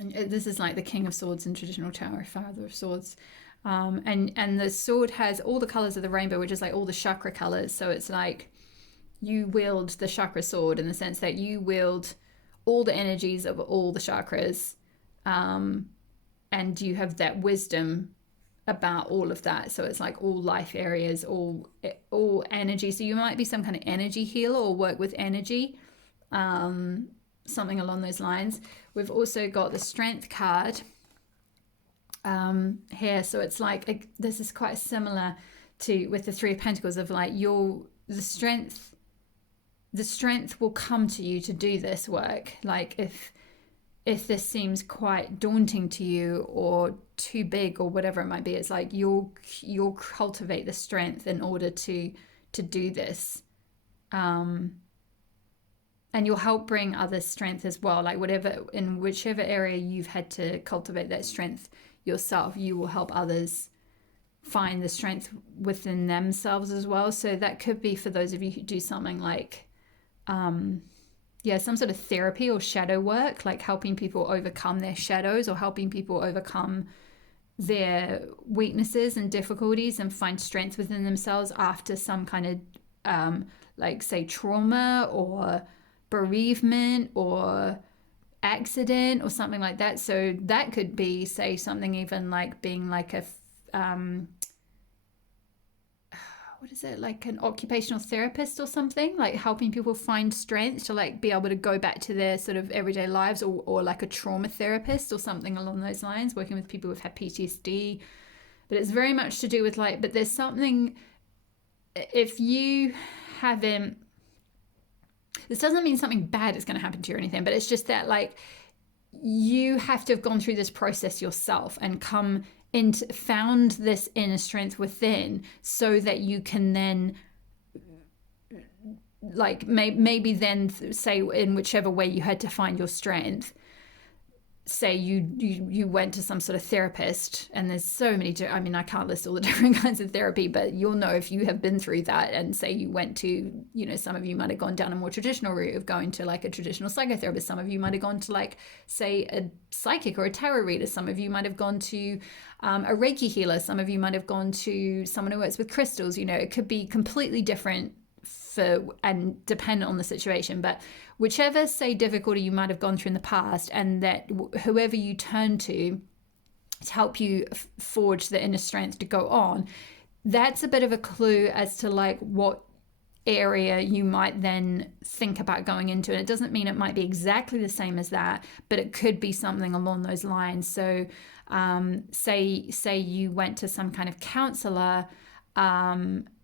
And this is like the King of Swords in traditional tarot, Father of Swords. And the sword has all the colors of the rainbow, which is like all the chakra colors. So it's like you wield the chakra sword in the sense that you wield all the energies of all the chakras, and you have that wisdom about all of that. So it's like all life areas, all energy. So you might be some kind of energy healer or work with energy, something along those lines. We've also got the Strength card here. So it's like this is quite similar to with the 3 of Pentacles, of like the strength will come to you to do this work. Like if this seems quite daunting to you or too big or whatever it might be, it's like you'll cultivate the strength in order to do this, and you'll help bring others strength as well. Like whichever area you've had to cultivate that strength yourself, you will help others find the strength within themselves as well. So that could be for those of you who do something like some sort of therapy or shadow work, like helping people overcome their shadows or helping people overcome their weaknesses and difficulties and find strength within themselves after some kind of like say trauma or bereavement or accident or something like that. So that could be, say, something even like being like a what is it, like an occupational therapist or something, like helping people find strength to like be able to go back to their sort of everyday lives, or like a trauma therapist or something along those lines, working with people who've had PTSD. But it's very much to do with like, but there's something, if you haven't, this doesn't mean something bad is going to happen to you or anything, but it's just that like you have to have gone through this process yourself and come into found this inner strength within, so that you can then, like, maybe then say in whichever way you had to find your strength, say you went to some sort of therapist, and there's so many, I mean, I can't list all the different kinds of therapy, but you'll know if you have been through that. And say you went to, some of you might have gone down a more traditional route of going to like a traditional psychotherapist. Some of you might have gone to, like, say, a psychic or a tarot reader. Some of you might have gone to a Reiki healer. Some of you might have gone to someone who works with crystals. It could be completely different and dependent on the situation, but whichever, say, difficulty you might have gone through in the past, and that whoever you turn to help you forge the inner strength to go on, that's a bit of a clue as to like what area you might then think about going into. And it doesn't mean it might be exactly the same as that, but it could be something along those lines. So say you went to some kind of counselor,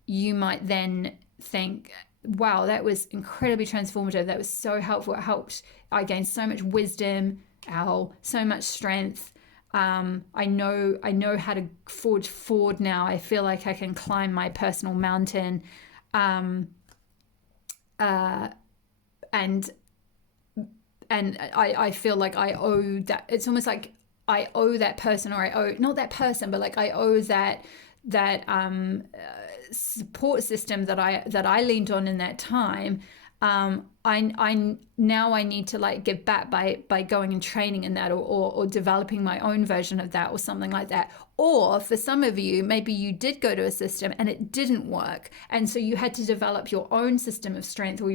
you might then think, wow, that was incredibly transformative. That was so helpful. It helped. I gained so much wisdom, so much strength. I know how to forge forward now. I feel like I can climb my personal mountain. And I feel like I owe that. It's almost like I owe that person, or I owe, not that person, but like I owe that support system that I leaned on in that time. I now need to like give back by going and training in that, or developing my own version of that, or something like that. Or for some of you, maybe you did go to a system and it didn't work, and so you had to develop your own system of strength, or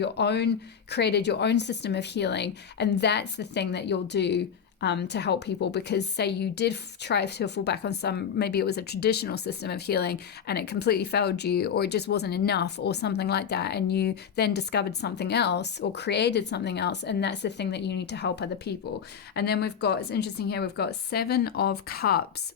created your own system of healing. And that's the thing that you'll do to help people. Because say you did try to fall back on maybe it was a traditional system of healing and it completely failed you, or it just wasn't enough, or something like that, and you then discovered something else or created something else, and that's the thing that you need to help other people. And then it's interesting here, we've got 7 of Cups,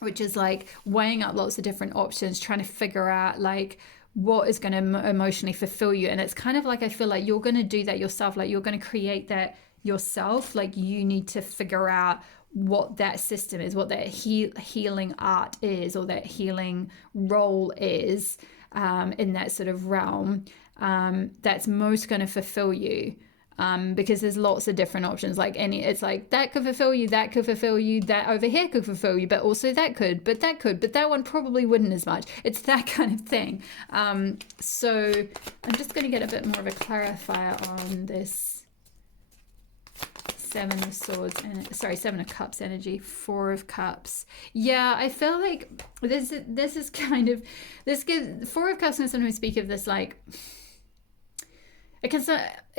which is like weighing up lots of different options, trying to figure out like what is going to emotionally fulfill you. And it's kind of like, I feel like you're going to do that yourself, like you're going to create that yourself. Like you need to figure out what that system is, what that healing art is, or that healing role is, in that sort of realm, that's most going to fulfill you. Because there's lots of different options. It's like that could fulfill you, that could fulfill you, that over here could fulfill you, but also that could, but that one probably wouldn't as much. It's that kind of thing. So I'm just going to get a bit more of a clarifier on this 7 of Swords, Seven of Cups energy, 4 of Cups. Yeah, I feel like this is kind of, 4 of Cups can sometimes speak of this, like, it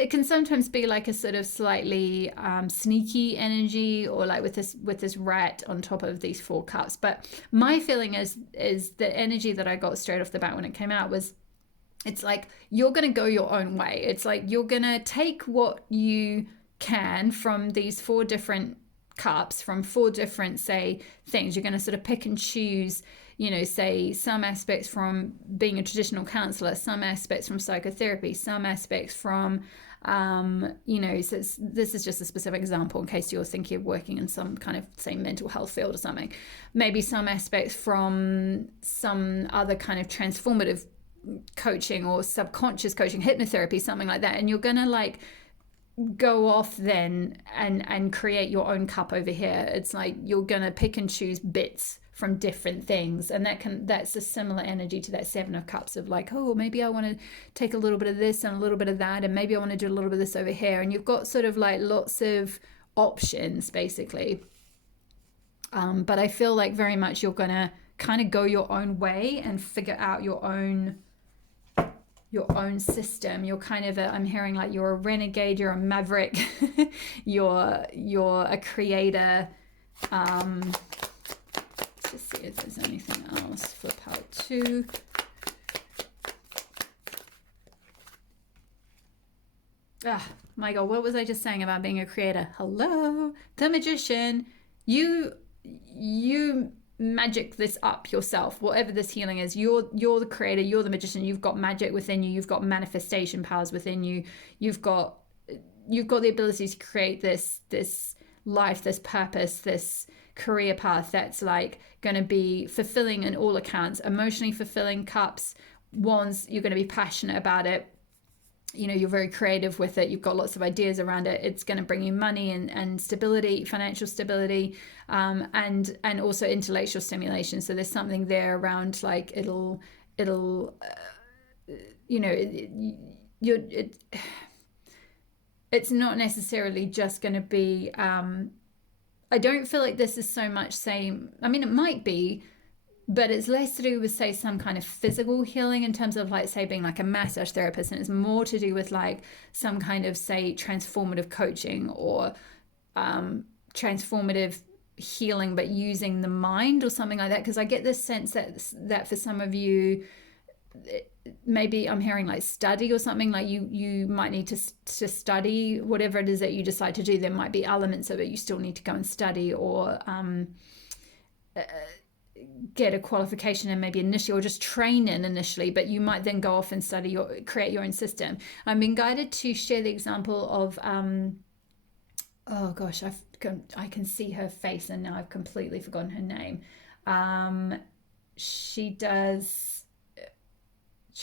can sometimes be like a sort of slightly sneaky energy, or like with this rat on top of these 4 cups. But my feeling is the energy that I got straight off the bat when it came out was, it's like you're going to go your own way. It's like you're going to take what you can from these 4 different cups, from 4 different, say, things. You're going to sort of pick and choose, say some aspects from being a traditional counselor, some aspects from psychotherapy, some aspects from, so this is just a specific example in case you're thinking of working in some kind of, say, mental health field or something. Maybe some aspects from some other kind of transformative coaching or subconscious coaching, hypnotherapy, something like that. And you're going to like go off then and create your own cup over here. It's like you're going to pick and choose bits from different things, and that's a similar energy to that 7 of Cups of like, oh, maybe I want to take a little bit of this and a little bit of that, and maybe I want to do a little bit of this over here. And you've got sort of like lots of options basically, but I feel like very much you're going to kind of go your own way and figure out your own system. You're kind of I'm hearing like you're a renegade, you're a maverick, you're a creator. Let's just see if there's anything else for part 2. My God, what was I just saying about being a creator? Hello, the magician. You magic this up yourself. Whatever this healing is, you're the creator, you're the magician. You've got magic within you, you've got manifestation powers within you, you've got the ability to create this life, this purpose, this career path that's like going to be fulfilling in all accounts, emotionally fulfilling, cups, wands, you're going to be passionate about it. You're very creative with it. You've got lots of ideas around it. It's going to bring you money and stability, financial stability, and also intellectual stimulation. So there's something there around like it'll it's not necessarily just going to be. I don't feel like this is so much saying. I mean, it might be, but it's less to do with, say, some kind of physical healing in terms of like, say, being like a massage therapist, and it's more to do with like some kind of, say, transformative coaching or transformative healing, but using the mind or something like that. Because I get this sense that for some of you, maybe I'm hearing like study or something, like you might need to study whatever it is that you decide to do. There might be elements of it you still need to go and study, or get a qualification and maybe initially, or just train in initially, but you might then go off and study or create your own system. I'm being guided to share the example of oh gosh, I can see her face and now I've completely forgotten her name. She does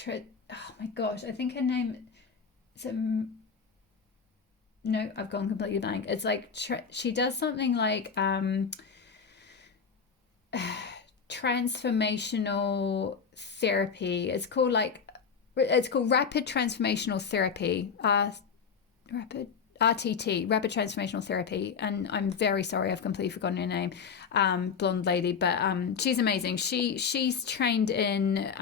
oh my gosh, I think her name is no, I've gone completely blank. It's like she does something like transformational therapy. It's called rapid transformational therapy. Rapid RTT, rapid transformational therapy. And I'm very sorry, I've completely forgotten her name. Blonde lady, but she's amazing. She's trained in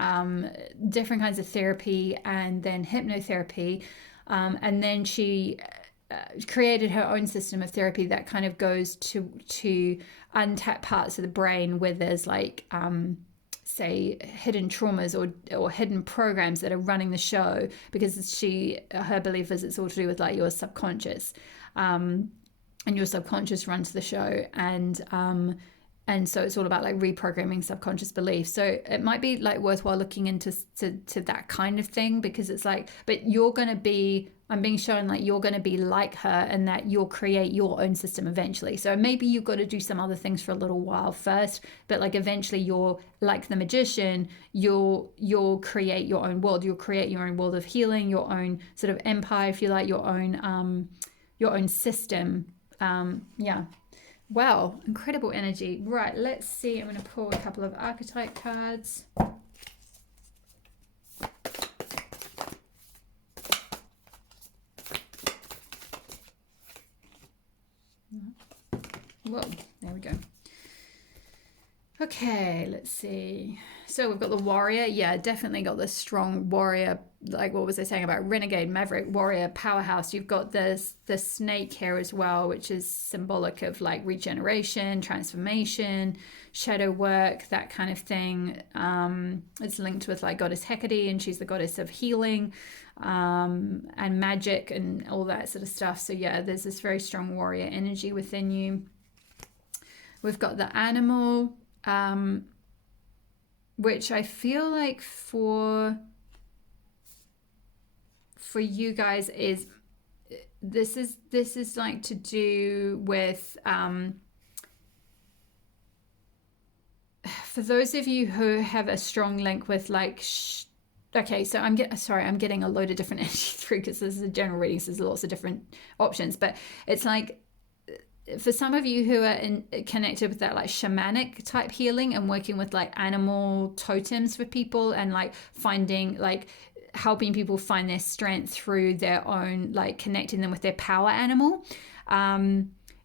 different kinds of therapy and then hypnotherapy, and then she created her own system of therapy that kind of goes to untap parts of the brain where there's like say hidden traumas or hidden programs that are running the show, because her belief is it's all to do with like your subconscious, and your subconscious runs the show, and so it's all about like reprogramming subconscious beliefs. So it might be like worthwhile looking into to that kind of thing, because it's like, but I'm being shown like you're going to be like her, and that you'll create your own system eventually. So maybe you've got to do some other things for a little while first, but like eventually you're like the magician, you'll create your own world. You'll create your own world of healing, your own sort of empire, if you like, your own system. Yeah. Wow, incredible energy. Right, let's see. I'm going to pull a couple of archetype cards. Whoa, there we go. Okay, let's see. So we've got the warrior. Yeah, definitely got the strong warrior. Like what was I saying about renegade, maverick, warrior, powerhouse. You've got the snake here as well, which is symbolic of like regeneration, transformation, shadow work, that kind of thing. It's linked with like goddess Hecate, and she's the goddess of healing, and magic and all that sort of stuff. So yeah, there's this very strong warrior energy within you. We've got the animal, which I feel like for you guys is this is like to do with for those of you who have a strong link with like okay, so I'm getting a load of different energy through, because this is a general reading, so there's lots of different options, but it's like for some of you who are connected with that like shamanic type healing and working with like animal totems for people, and like finding like helping people find their strength through their own, like connecting them with their power animal,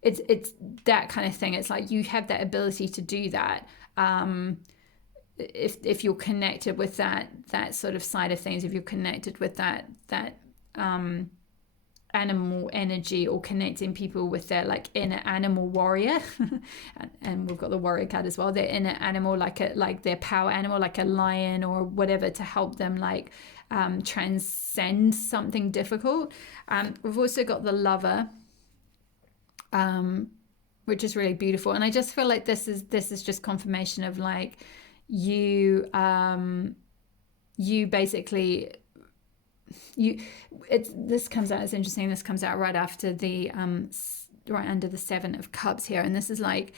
it's that kind of thing. It's like you have that ability to do that, if you're connected with that sort of side of things, if you're connected with that animal energy, or connecting people with their like inner animal warrior and we've got the warrior card as well, their inner animal, like their power animal, like a lion or whatever, to help them like transcend something difficult. We've also got the lover, which is really beautiful, and I just feel like this is just confirmation of like you basically this comes out, it's interesting, this comes out right after the right under the Seven of Cups here. And this is like,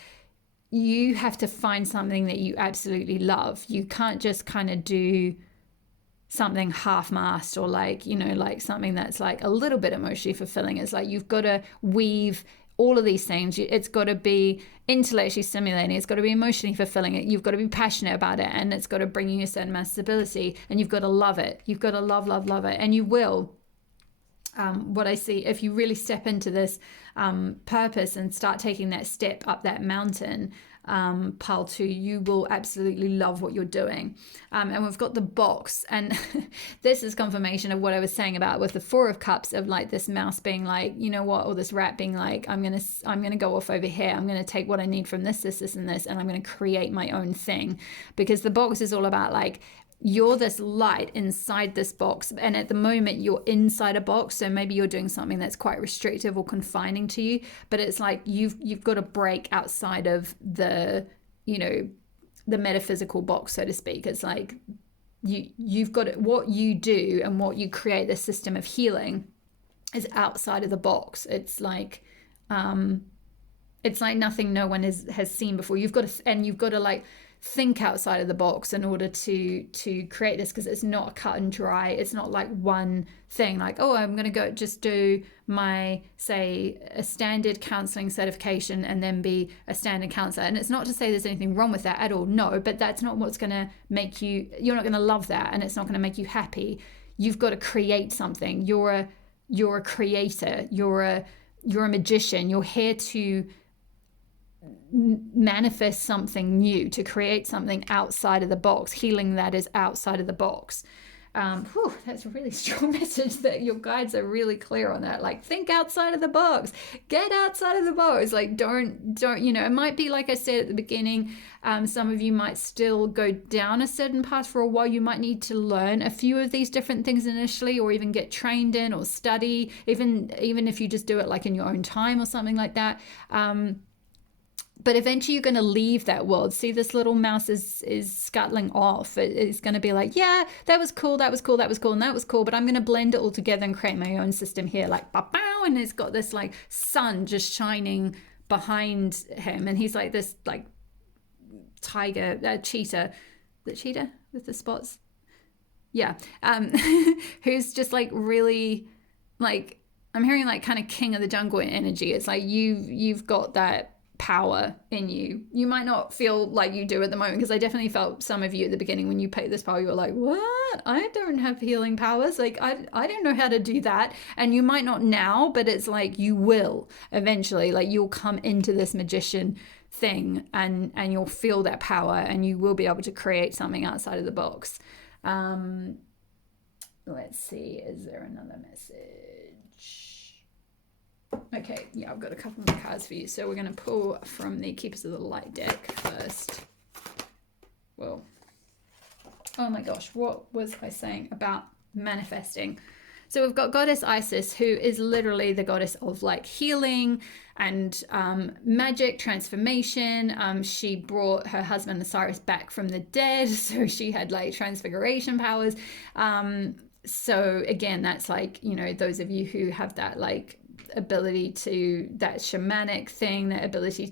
you have to find something that you absolutely love. You can't just kind of do something half-mast, or like, you know, like something that's like a little bit emotionally fulfilling. It's like you've got to weave all of these things. It's got to be intellectually stimulating, it's got to be emotionally fulfilling, you've got to be passionate about it, and it's got to bring you a certain amount of stability, and you've got to love it. You've got to love it, and you will. What I see, if you really step into this purpose and start taking that step up that mountain, pile 2, you will absolutely love what you're doing. And we've got the box, and this is confirmation of what I was saying about with the Four of Cups, of like this mouse being like, you know what, or this rat being like, I'm gonna go off over here, I'm gonna take what I need from this and this, and I'm gonna create my own thing. Because the box is all about like, you're this light inside this box, and at the moment you're inside a box, so maybe you're doing something that's quite restrictive or confining to you, but it's like you've got to break outside of the, you know, the metaphysical box, so to speak. It's like you've got it, what you do and what you create, the system of healing, is outside of the box. It's like nothing no one has seen before. You've got to like think outside of the box in order to create this, because it's not cut and dry. It's not like one thing like, oh, I'm going to go just do my, say, a standard counseling certification and then be a standard counselor. And it's not to say there's anything wrong with that at all, no, but that's not what's going to make you're not going to love that, and it's not going to make you happy. You've got to create something. You're a creator, you're a magician. You're here to manifest something new, to create something outside of the box. Healing that is outside of the box. That's a really strong message, that your guides are really clear on that. Like, think outside of the box, get outside of the box. Like, don't, you know, it might be, like I said at the beginning, some of you might still go down a certain path for a while. You might need to learn a few of these different things initially, or even get trained in or study, even if you just do it like in your own time or something like that. But eventually you're going to leave that world. See, this little mouse is scuttling off. It's going to be like, yeah, that was cool, and that was cool, but I'm going to blend it all together and create my own system here. Like, ba-bow, and it's got this like sun just shining behind him. And he's like this like cheetah. The cheetah with the spots? Yeah. Who's just like really, like, I'm hearing like kind of king of the jungle energy. It's like you've got that power in you. You might not feel like you do at the moment, because I definitely felt some of you at the beginning when you picked this power, you were like, what? I don't have healing powers. Like, I don't know how to do that. And you might not now, but it's like you will eventually. Like, you'll come into this magician thing, and you'll feel that power, and you will be able to create something outside of the box. Let's see, is there another message? Okay, yeah, I've got a couple more cards for you. So we're going to pull from the Keepers of the Light deck first. Well, oh my gosh, what was I saying about manifesting? So we've got Goddess Isis, who is literally the goddess of like healing and magic, transformation. She brought her husband Osiris back from the dead, so she had like transfiguration powers. So again, that's like, you know, those of you who have that like ability to, that shamanic thing, that ability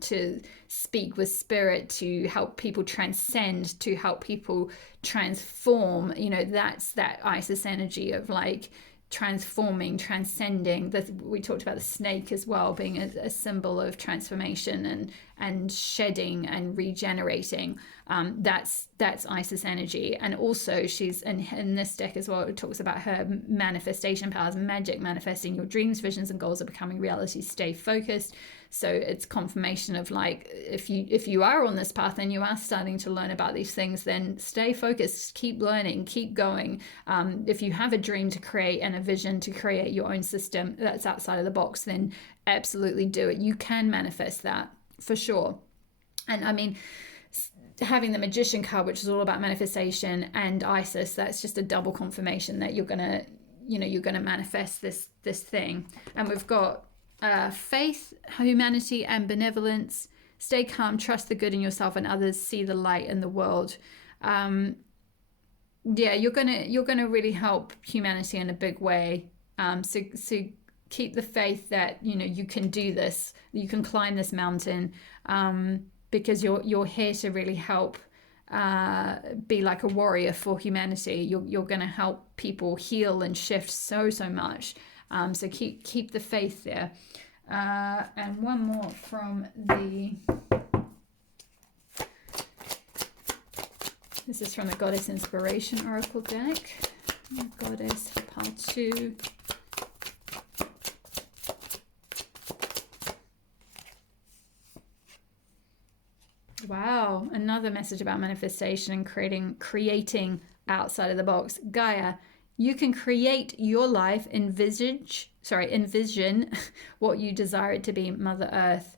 to speak with spirit, to help people transcend, to help people transform, you know, that's that Isis energy of like transforming, transcending. We talked about the snake as well being a symbol of transformation and shedding and regenerating. That's Isis energy. And also she's in this deck as well, it talks about her manifestation powers, magic, manifesting your dreams, visions, and goals are becoming reality. Stay focused. So it's confirmation of like, if you are on this path and you are starting to learn about these things, then stay focused, keep learning, keep going. If you have a dream to create and a vision to create your own system that's outside of the box, then absolutely do it. You can manifest that for sure. And I mean, having the Magician card, which is all about manifestation, and Isis, that's just a double confirmation that you're gonna manifest this thing. And we've got faith, humanity, and benevolence. Stay calm, trust the good in yourself and others, see the light in the world. Yeah, you're gonna really help humanity in a big way. So keep the faith that, you know, you can do this, you can climb this mountain, because you're here to really help be like a warrior for humanity. You're going to help people heal and shift so much. So keep the faith there. And one more from this is from the Goddess Inspiration Oracle deck. Goddess for part 2. Wow, another message about manifestation and creating outside of the box. Gaia, you can create your life, envision what you desire it to be, Mother Earth.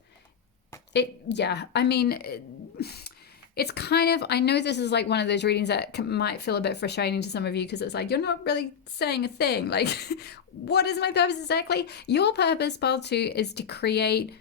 It's kind of, I know this is like one of those readings that might feel a bit frustrating to some of you, because it's like, you're not really saying a thing. Like, what is my purpose exactly? Your purpose, part 2, is to create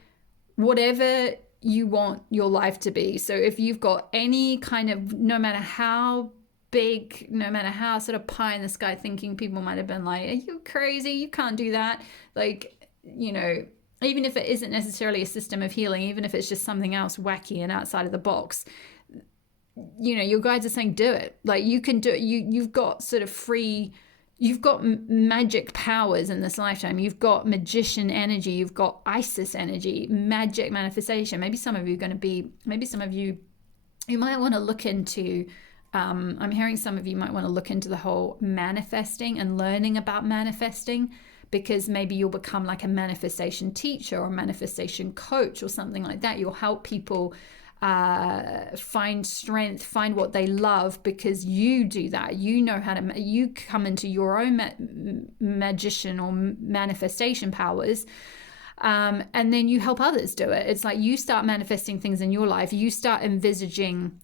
whatever you want your life to be. So if you've got any kind of, no matter how big, no matter how sort of pie in the sky thinking people might have been like, are you crazy? You can't do that. Like, you know, even if it isn't necessarily a system of healing, even if it's just something else wacky and outside of the box, you know, your guides are saying do it. Like, you can do it. You've got sort of free, you've got magic powers in this lifetime. You've got magician energy. You've got Isis energy, magic manifestation. Maybe some of you might want to look into, I'm hearing some of you might want to look into the whole manifesting and learning about manifesting, because maybe you'll become like a manifestation teacher or a manifestation coach or something like that. You'll help people find strength, find what they love, because you do that. You know how to, you come into your own magician or manifestation powers, and then you help others do it. It's like you start manifesting things in your life. You start envisioning,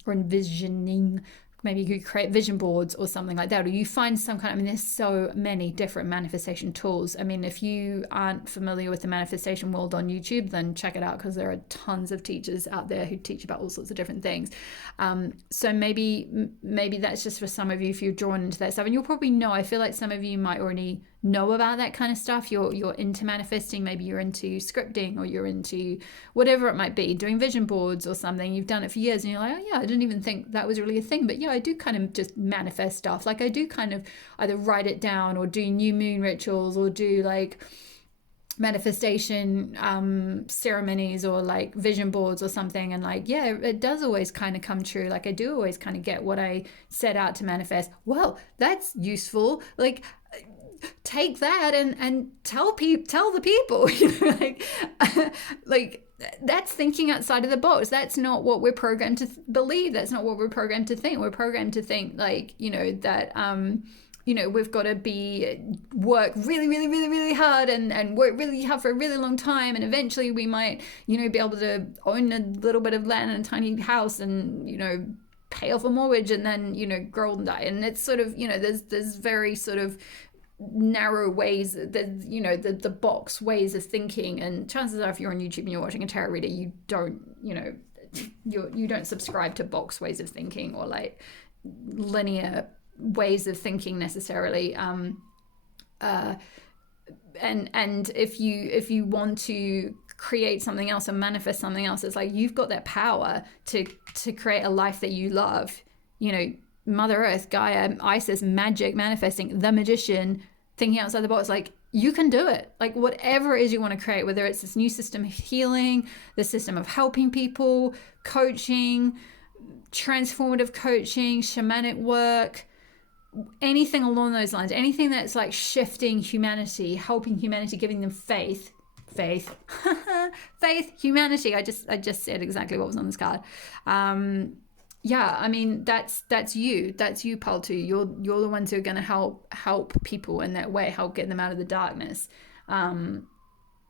maybe you could create vision boards or something like that, or you find some kind of, there's so many different manifestation tools. I mean, if you aren't familiar with the manifestation world on YouTube, then check it out, because there are tons of teachers out there who teach about all sorts of different things. So maybe that's just for some of you if you're drawn into that stuff. And you'll probably know, I feel like some of you might already know about that kind of stuff. You're into manifesting, maybe you're into scripting, or you're into whatever it might be, doing vision boards or something. You've done it for years and you're like, oh yeah, I didn't even think that was really a thing. But yeah, I do kind of just manifest stuff. Like, I do kind of either write it down or do new moon rituals or do like manifestation ceremonies or like vision boards or something. And like, yeah, it does always kind of come true. Like, I do always kind of get what I set out to manifest. Well, that's useful. Like, take that and tell the people, you know, like that's thinking outside of the box. That's not what we're programmed to believe. That's not what we're programmed to think. We're programmed to think like, you know, that you know, we've got to work really hard and work really hard for a really long time, and eventually we might, you know, be able to own a little bit of land and a tiny house and, you know, pay off a mortgage and then, you know, grow old and die. And it's sort of, you know, there's very sort of narrow ways that, you know, the box ways of thinking. And chances are, if you're on YouTube and you're watching a tarot reader, you don't, you know, you don't subscribe to box ways of thinking or like linear ways of thinking necessarily. And if you want to create something else and manifest something else, it's like you've got that power to create a life that you love. You know, Mother Earth, Gaia, Isis, magic, manifesting, the magician, thinking outside the box. Like, you can do it. Like, whatever it is you want to create, whether it's this new system of healing, the system of helping people, coaching, transformative coaching, shamanic work, anything along those lines, anything that's like shifting humanity, helping humanity, giving them faith, humanity. I just said exactly what was on this card. Yeah, I mean, that's you, Paltu. You're the ones who are going to help people in that way, help get them out of the darkness. You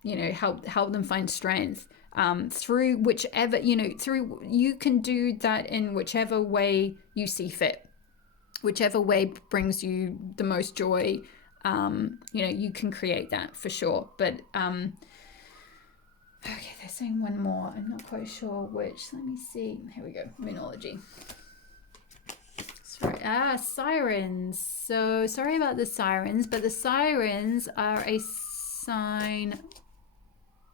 know, help them find strength through whichever, you know, you can do that in whichever way you see fit, whichever way brings you the most joy. You know, you can create that for sure. But okay, they're saying one more. I'm not quite sure which. Let me see. Here we go. Moonology. Sorry. Sirens. So sorry about the sirens, but the sirens are a sign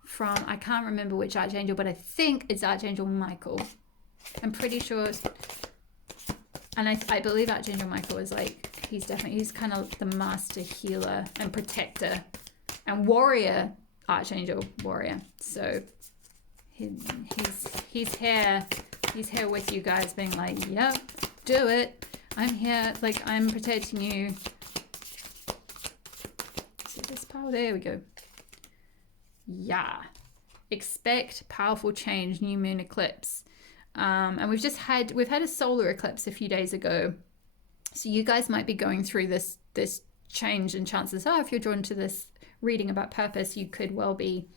from, I can't remember which archangel, but I think it's Archangel Michael. I'm pretty sure, and I believe Archangel Michael is like, he's kind of the master healer and protector and warrior, archangel warrior. So he's here with you guys, being like, yep, do it. I'm here, like, I'm protecting you. See this power? There we go. Yeah. Expect powerful change, new moon eclipse. And we've had a solar eclipse a few days ago. So you guys might be going through this change, and chances are, if you're drawn to this reading about purpose, you could well be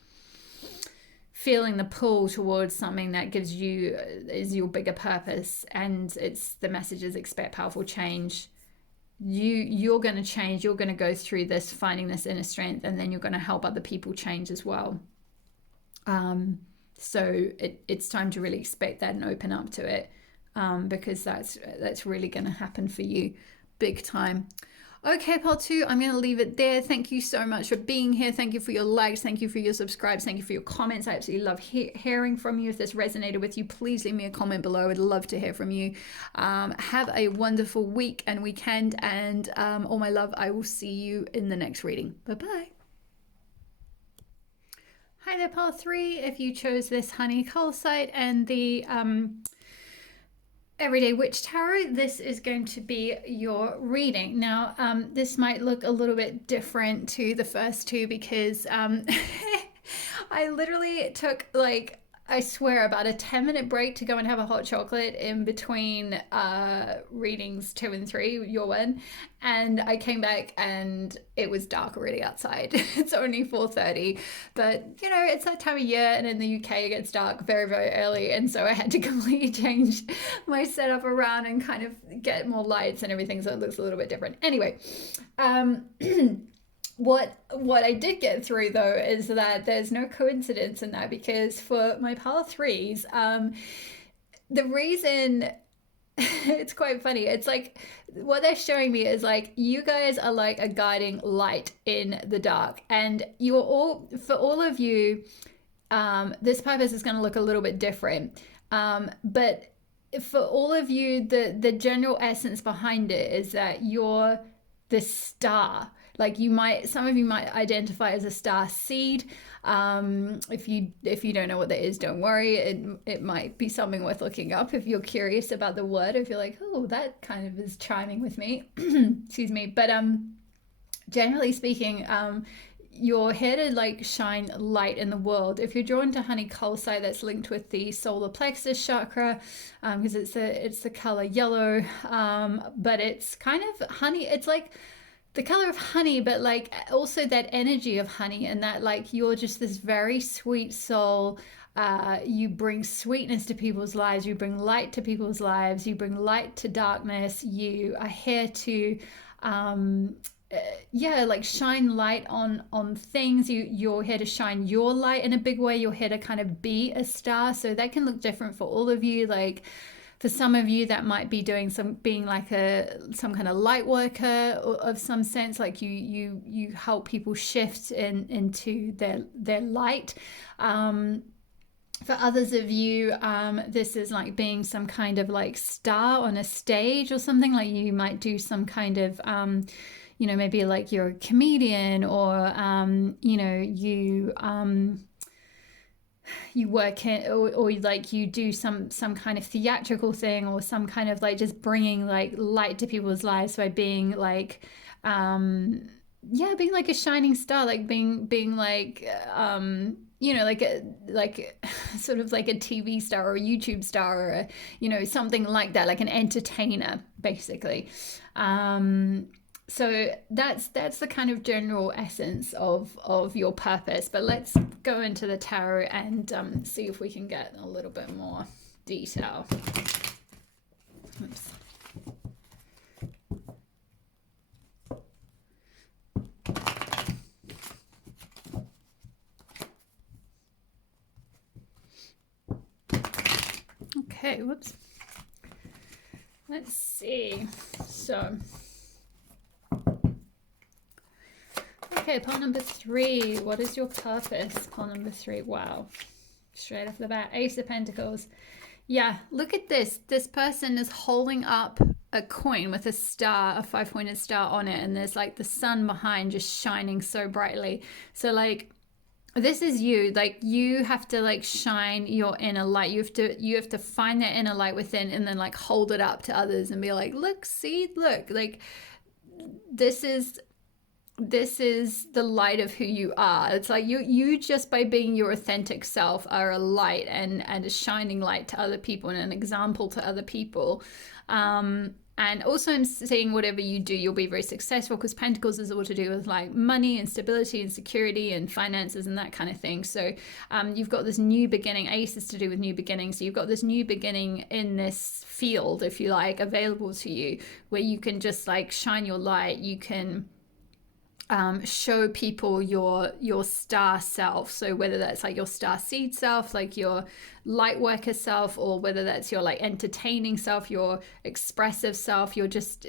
feeling the pull towards something that gives you is your bigger purpose. And it's the messages: expect powerful change. You're going to change. You're going to go through this, finding this inner strength, and then you're going to help other people change as well. So it's time to really expect that and open up to it, because that's really going to happen for you big time. Okay, part 2, I'm going to leave it there. Thank you so much for being here. Thank you for your likes. Thank you for your subscribes. Thank you for your comments. I absolutely love hearing from you. If this resonated with you, please leave me a comment below. I would love to hear from you. Have a wonderful week and weekend, and all my love. I will see you in the next reading. Bye-bye. Hi there, part 3. If you chose this honey calcite and the Everyday Witch Tarot, this is going to be your reading. Now, this might look a little bit different to the first two because I literally took, like, I swear, about a 10-minute break to go and have a hot chocolate in between readings 2 and 3, your one. And I came back and it was dark already outside. It's only 4:30, but you know, it's that time of year, and in the UK it gets dark very, very early. And so I had to completely change my setup around and kind of get more lights and everything, so it looks a little bit different. Anyway, What I did get through, though, is that there's no coincidence in that, because for my pile 3s, the reason it's quite funny. It's like what they're showing me is like you guys are like a guiding light in the dark, and you're all, for all of you, this purpose is going to look a little bit different, but for all of you, the general essence behind it is that you're the star. Like some of you might identify as a star seed. If you don't know what that is, don't worry. It might be something worth looking up if you're curious about the word. If you're like, oh, that kind of is chiming with me. Excuse me. But generally speaking, you're here to like shine light in the world. If you're drawn to honey calcite, that's linked with the solar plexus chakra, because it's the color yellow. But it's kind of honey. It's like the color of honey, but like also that energy of honey, and that like you're just this very sweet soul. You bring sweetness to people's lives. You bring light to people's lives. You bring light to darkness. You are here to, like shine light on things. You're here to shine your light in a big way. You're here to kind of be a star. So that can look different for all of you. Like, for some of you, that might be being like some kind of light worker of some sense, like you help people shift into their light. For others of you, this is like being some kind of like star on a stage or something. Like you might do some kind of, maybe like you're a comedian, or you work in, or like you do some kind of theatrical thing, or some kind of like just bringing like light to people's lives by being like being like a shining star, like being like like sort of like a TV star or a YouTube star, or something like that, like an entertainer basically. So that's the kind of general essence of your purpose. But let's go into the tarot and see if we can get a little bit more detail. Oops. Okay, whoops. Let's see. So Okay, pile number 3. What is your purpose? Pile number 3. Wow. Straight off the bat. Ace of Pentacles. Yeah, look at this. This person is holding up a coin with a star, a 5-pointed star on it. And there's like the sun behind just shining so brightly. So like, this is you. Like, you have to like shine your inner light. You have to find that inner light within and then like hold it up to others and be like, look, see, look, like this is the light of who you are. It's like you just by being your authentic self are a light and a shining light to other people and an example to other people. And also I'm seeing whatever you do, you'll be very successful, because Pentacles is all to do with like money and stability and security and finances and that kind of thing. So you've got this new beginning. Ace is to do with new beginnings. So you've got this new beginning in this field, if you like, available to you, where you can just like shine your light. You can show people your star self. So whether that's like your star seed self, like your light worker self, or whether that's your like entertaining self, your expressive self, you're just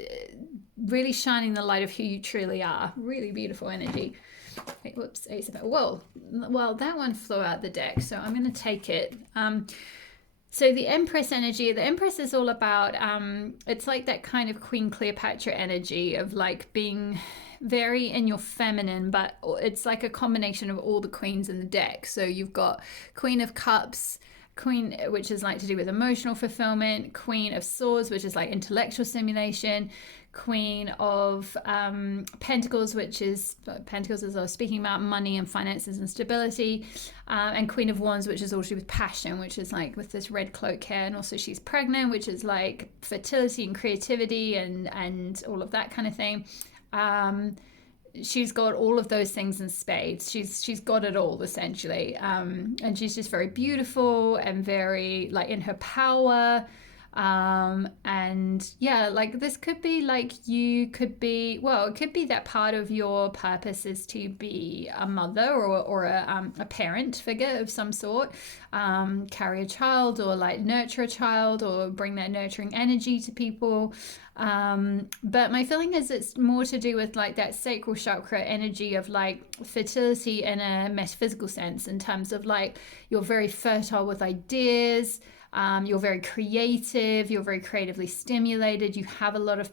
really shining the light of who you truly are. Really beautiful energy. Okay, whoops, Ace of Pentacles. Whoa, well, that one flew out the deck, so I'm going to take it. So the Empress energy, the Empress is all about, it's like that kind of Queen Cleopatra energy of like being very in your feminine, but it's like a combination of all the queens in the deck. So you've got Queen of Cups, Queen, which is like to do with emotional fulfillment, Queen of Swords, which is like intellectual stimulation, Queen of Pentacles, which is Pentacles, as I was speaking about, money and finances and stability, and Queen of Wands, which is all to do with passion, which is like with this red cloak hair, and also she's pregnant, which is like fertility and creativity and all of that kind of thing. She's got all of those things in spades. She's got it all essentially, and she's just very beautiful and very like in her power. And yeah, like this could be like, you could be, well, it could be that part of your purpose is to be a mother or a parent figure of some sort, carry a child or like nurture a child or bring that nurturing energy to people. But my feeling is it's more to do with like that sacral chakra energy of like fertility in a metaphysical sense, in terms of like you're very fertile with ideas. You're very creative, you're very creatively stimulated, you have a lot of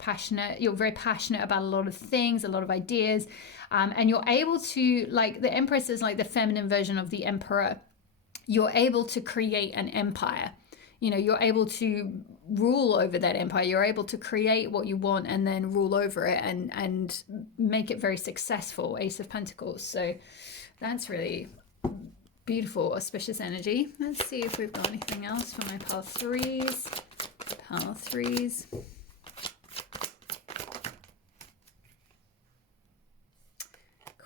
you're very passionate about a lot of things, a lot of ideas, and you're able to, like, the Empress is like the feminine version of the Emperor. You're able to create an empire. You know, you're able to rule over that empire. You're able to create what you want and then rule over it and make it very successful. Ace of Pentacles. So that's really beautiful, auspicious energy. Let's see if we've got anything else for my pile threes. Pile threes.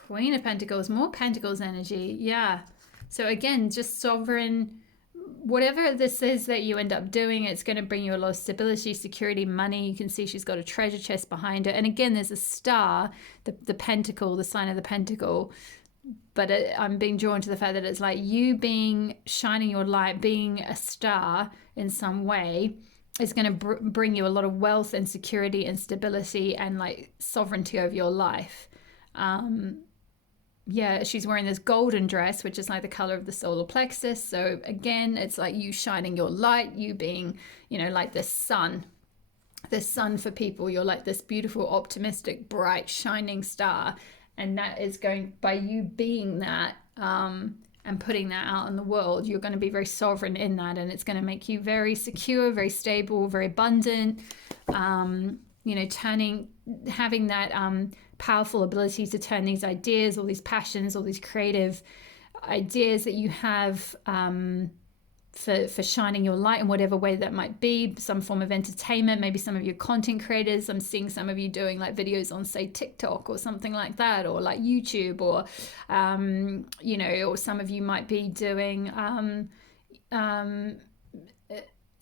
Queen of Pentacles, more Pentacles energy. Yeah. So again, just sovereign, whatever this is that you end up doing, it's going to bring you a lot of stability, security, money. You can see she's got a treasure chest behind her. And again, there's a star, the pentacle, the sign of the pentacle. But I'm being drawn to the fact that it's like you shining your light, being a star in some way is going to bring you a lot of wealth and security and stability and like sovereignty over your life. Yeah, she's wearing this golden dress, which is like the color of the solar plexus. So again, it's like you shining your light, you being, you know, like the sun for people. You're like this beautiful, optimistic, bright, shining star. And that is going, by you being that and putting that out in the world, you're going to be very sovereign in that. And it's going to make you very secure, very stable, very abundant, you know, having that powerful ability to turn these ideas, all these passions, all these creative ideas that you have for shining your light in whatever way that might be, some form of entertainment. Maybe some of you content creators, I'm seeing some of you doing like videos on, say, TikTok or something like that, or like YouTube, or you know, or some of you might be doing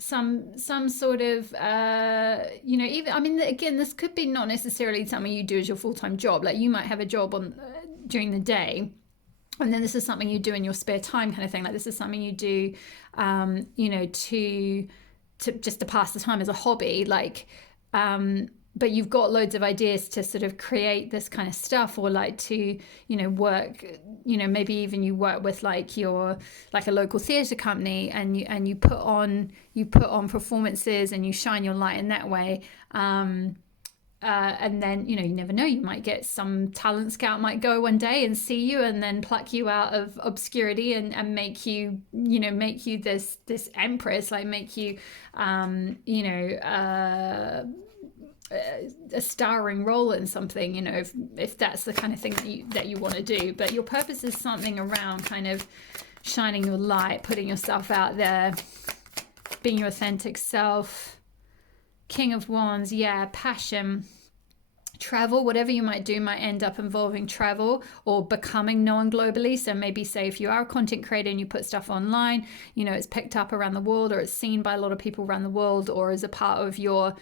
some sort of you know, even, I mean, again, this could be not necessarily something you do as your full-time job. Like you might have a job on during the day, and then this is something you do in your spare time kind of thing. Like this is something you do, you know, to just to pass the time as a hobby. Like but you've got loads of ideas to sort of create this kind of stuff, or like to, work, maybe even you work with like your, like a local theatre company, and you put on performances, and you shine your light in that way. And then, you never know, you might get some talent scout might go one day and see you, and then pluck you out of obscurity, and make you, make you this empress, like make you, a starring role in something, if that's the kind of thing that you want to do. But your purpose is something around kind of shining your light, putting yourself out there, being your authentic self. King of Wands, yeah, passion. Travel, whatever you might do might end up involving travel or becoming known globally. So maybe, say, if you are a content creator and you put stuff online, it's picked up around the world, or it's seen by a lot of people around the world, or as a part of your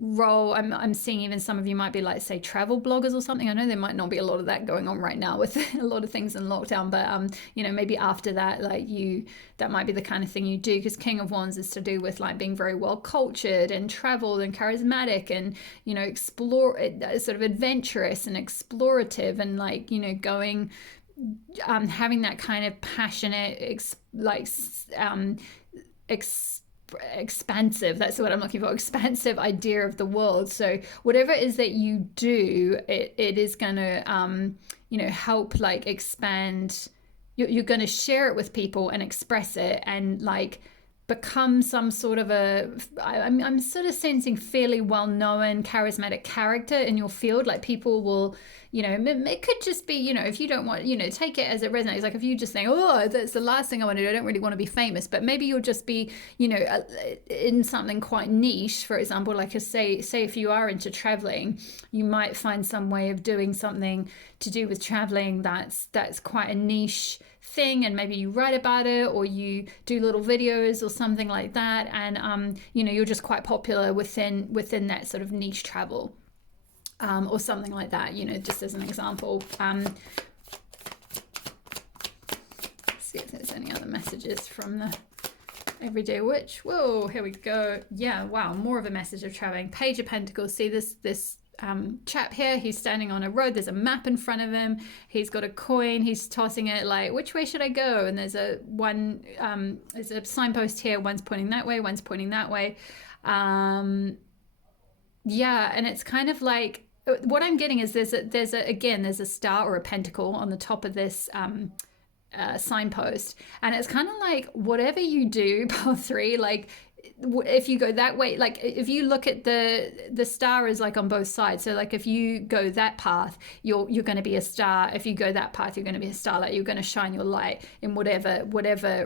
role. I'm seeing even some of you might be like, say, travel bloggers or something. I know there might not be a lot of that going on right now with a lot of things in lockdown, but maybe after that, like that might be the kind of thing you do, because King of Wands is to do with like being very well cultured and traveled and charismatic, and explore, sort of adventurous and explorative, and like going, having that kind of passionate expansive, that's what I'm looking for, expansive idea of the world. So whatever it is that you do, it is going to help like expand. You're going to share it with people and express it, and like become some sort of I'm sort of sensing fairly well-known charismatic character in your field. Like people will, it could just be, if you don't want, take it as it resonates. Like if you just think, oh, that's the last thing I want to do, I don't really want to be famous, but maybe you'll just be, in something quite niche. For example, like say if you are into traveling, you might find some way of doing something to do with traveling that's quite a niche thing, and maybe you write about it, or you do little videos or something like that, and you're just quite popular within that sort of niche travel, or something like that, just as an example. Let's see if there's any other messages from the Everyday Witch. Whoa, here we go. Yeah, wow, more of a message of traveling. Page of Pentacles. See this chap here, he's standing on a road, there's a map in front of him, he's got a coin, he's tossing it like, which way should I go? And there's a signpost here, one's pointing that way, one's pointing that way. And it's kind of like, what I'm getting is there's a star or a pentacle on the top of this signpost, and it's kind of like, whatever you do, part 3, like if you go that way, like if you look at the star is like on both sides, so like if you go that path, you're going to be a star. If you go that path, you're going to be a starlight. You're going to shine your light in whatever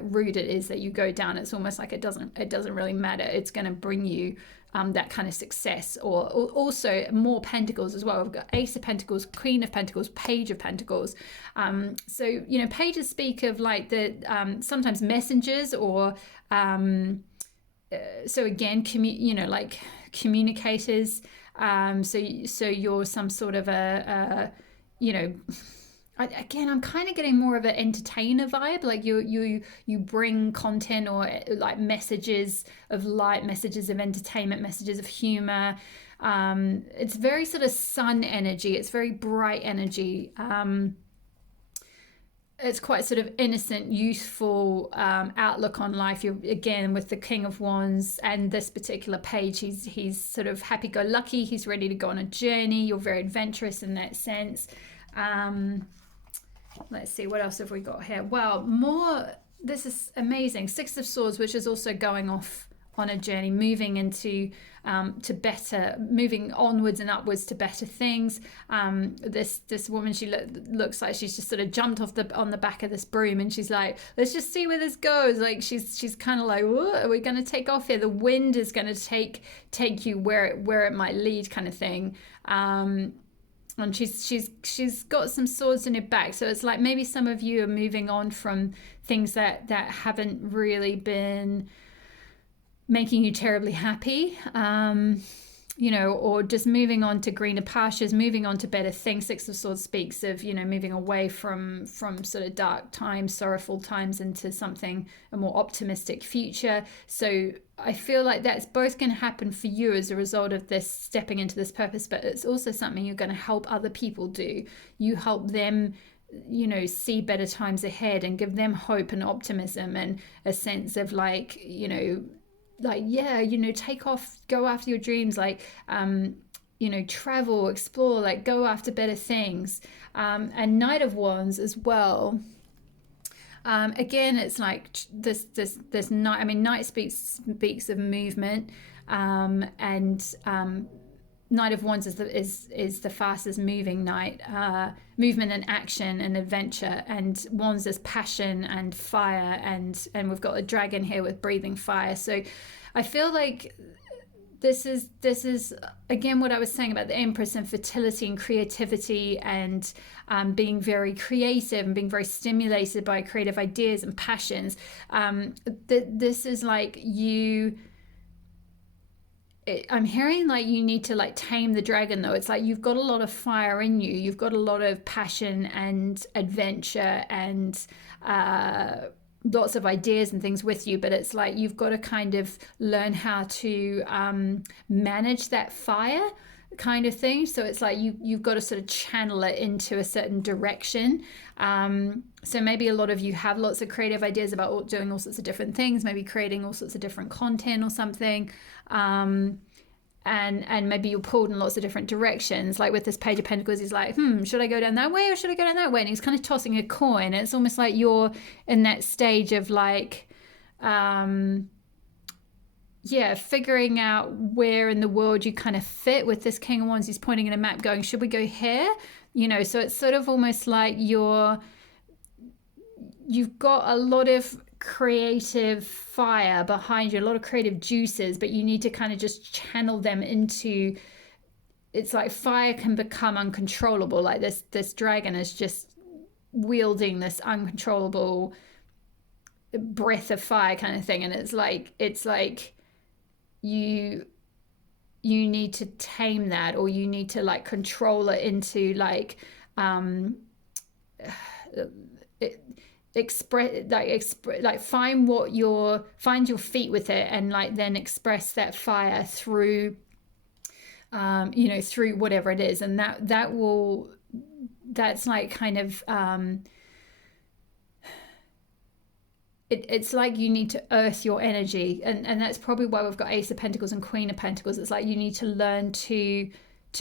route it is that you go down. It's almost like it doesn't really matter. It's going to bring you that kind of success. Or also more pentacles as well. We've got Ace of Pentacles, Queen of Pentacles, Page of Pentacles. So pages speak of like the sometimes messengers, or so again, like communicators. So you're some sort of again, I'm kind of getting more of an entertainer vibe. Like you bring content, or like messages of light, messages of entertainment, messages of humor. It's very sort of sun energy. It's very bright energy. It's quite sort of innocent, youthful outlook on life. You're, again, with the King of Wands and this particular page, he's sort of happy-go-lucky. He's ready to go on a journey. You're very adventurous in that sense. Let's see, what else have we got here? Well, more, this is amazing. 6 of Swords, which is also going off on a journey, moving into moving onwards and upwards to better things. This woman, she looks like she's just sort of jumped on the back of this broom, and she's like, let's just see where this goes. Like she's kind of like, what are we going to take off here? The wind is going to take you where it might lead, kind of thing. And she's got some swords in her back, so it's like maybe some of you are moving on from things that haven't really been making you terribly happy. or just moving on to greener pastures, moving on to better things. Six of Swords speaks of, moving away from sort of dark times, sorrowful times, into something, a more optimistic future. So I feel like that's both going to happen for you as a result of this stepping into this purpose, but it's also something you're going to help other people do. You help them, see better times ahead and give them hope and optimism and a sense of take off, go after your dreams, travel, explore, go after better things. And Knight of Wands as well. Again, it's like this night. I mean, Knight speaks of movement, and Knight of Wands is the fastest moving knight. Movement and action and adventure, and Wands is passion and fire, and we've got a dragon here with breathing fire. So I feel like this is again what I was saying about the Empress and fertility and creativity, and being very creative and being very stimulated by creative ideas and passions. This is like I'm hearing like you need to tame the dragon, though. It's like you've got a lot of fire in you. You've got a lot of passion and adventure and lots of ideas and things with you, but it's like you've got to kind of learn how to manage that fire kind of thing. So it's like you've got to sort of channel it into a certain direction. So maybe a lot of you have lots of creative ideas about doing all sorts of different things, maybe creating all sorts of different content or something. And maybe you're pulled in lots of different directions. Like with this Page of Pentacles, he's like, should I go down that way or should I go down that way? And he's kind of tossing a coin. It's almost like you're in that stage of figuring out where in the world you kind of fit. With this King of Wands, he's pointing at a map going, should we go here? So it's sort of almost like you've got a lot of creative fire behind you, a lot of creative juices, but you need to kind of just channel them into, it's like fire can become uncontrollable. Like this dragon is just wielding this uncontrollable breath of fire kind of thing, and it's like you need to tame that, or you need to control it into find your feet with it, and then express that fire through through whatever it is. And that's kind of it's like you need to earth your energy, and that's probably why we've got Ace of Pentacles and Queen of Pentacles. It's like you need to learn to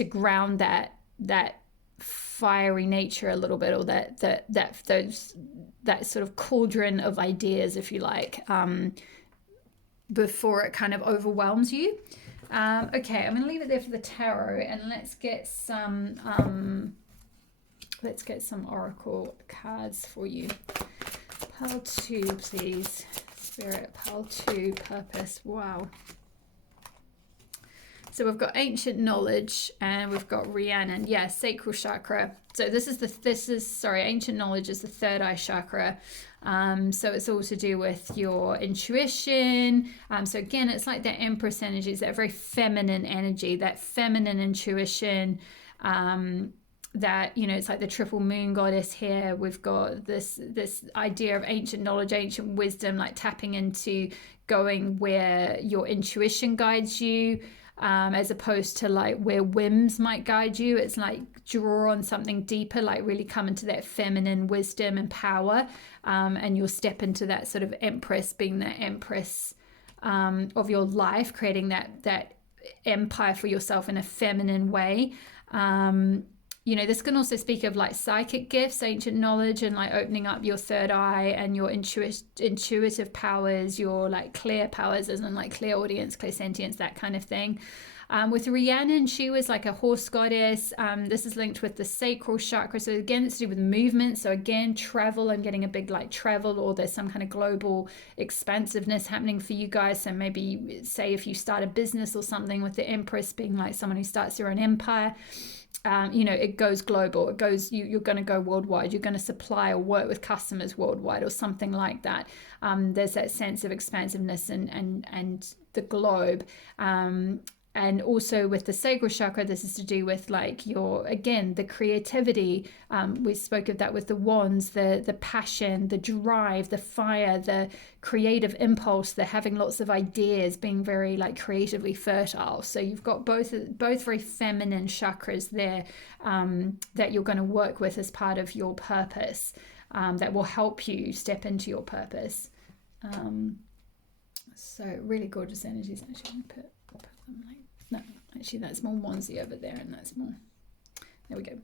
ground that fiery nature a little bit, or that sort of cauldron of ideas, if you like, before it kind of overwhelms you. Okay, I'm going to leave it there for the tarot, and let's get some oracle cards for you. Pile 2, please. Spirit, pile 2, purpose. Wow. So we've got ancient knowledge, and we've got Rhiannon. Yeah, sacral chakra. So ancient knowledge is the third eye chakra. So it's all to do with your intuition. So again, it's like that Empress energy. It's that very feminine energy, that feminine intuition. That, it's like the triple moon goddess here. We've got this idea of ancient knowledge, ancient wisdom, like tapping into going where your intuition guides you. As opposed to where whims might guide you. It's like draw on something deeper, really come into that feminine wisdom and power, and you'll step into that sort of Empress, being that Empress of your life, creating that empire for yourself in a feminine way. This can also speak of psychic gifts, ancient knowledge, and opening up your third eye and your intuitive powers, your clear powers, as in clairaudience, clairsentience, that kind of thing. With Rhiannon, she was a horse goddess. This is linked with the sacral chakra. So again, it's to do with movement. So again, travel. I'm getting a big travel, or there's some kind of global expansiveness happening for you guys. So maybe say if you start a business or something, with the Empress being someone who starts their own empire. It goes global. It goes, you're going to go worldwide. You're going to supply or work with customers worldwide, or something like that. There's that sense of expansiveness and the globe. And also with the sacral chakra, this is to do with like your, again, the creativity. We spoke of that with the wands, the passion, the drive, the fire, the creative impulse, the having lots of ideas, being very like creatively fertile. So you've got both very feminine chakras there that you're going to work with as part of your purpose, that will help you step into your purpose. So really gorgeous energies. Actually, put them like, no, actually that's more onesie over there, and that's more, there we go.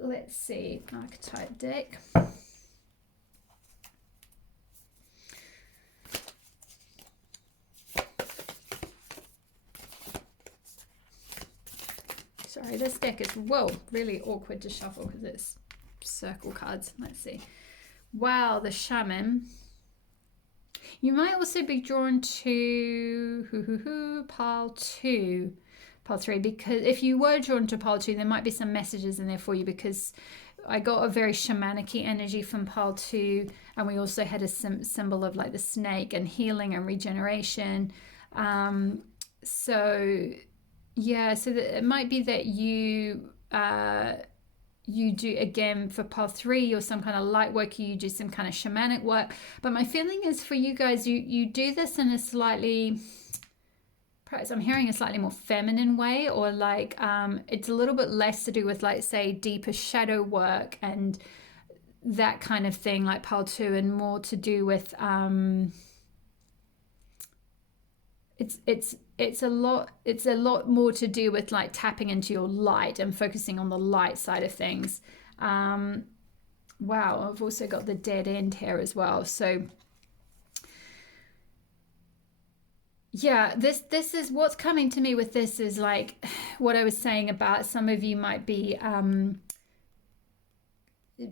Let's see, archetype deck. Sorry, this deck is, whoa, really awkward to shuffle because it's circle cards. Let's see. Wow, the shaman. You might also be drawn to pile 2, pile 3, because if you were drawn to pile 2, there might be some messages in there for you, because I got a very shamanic-y energy from pile 2, and we also had a symbol of like the snake and healing and regeneration. So yeah, so it might be that you do, again, for pile 3, you're some kind of light worker, you do some kind of shamanic work. But my feeling is for you guys, you do this in a slightly, perhaps I'm hearing a slightly more feminine way, or like it's a little bit less to do with, like, say, deeper shadow work and that kind of thing, like pile 2, and more to do with it's a lot more to do with like tapping into your light and focusing on the light side of things. Wow, I've also got the dead end here as well. So yeah, this is what's coming to me with this, is like what I was saying about some of you might be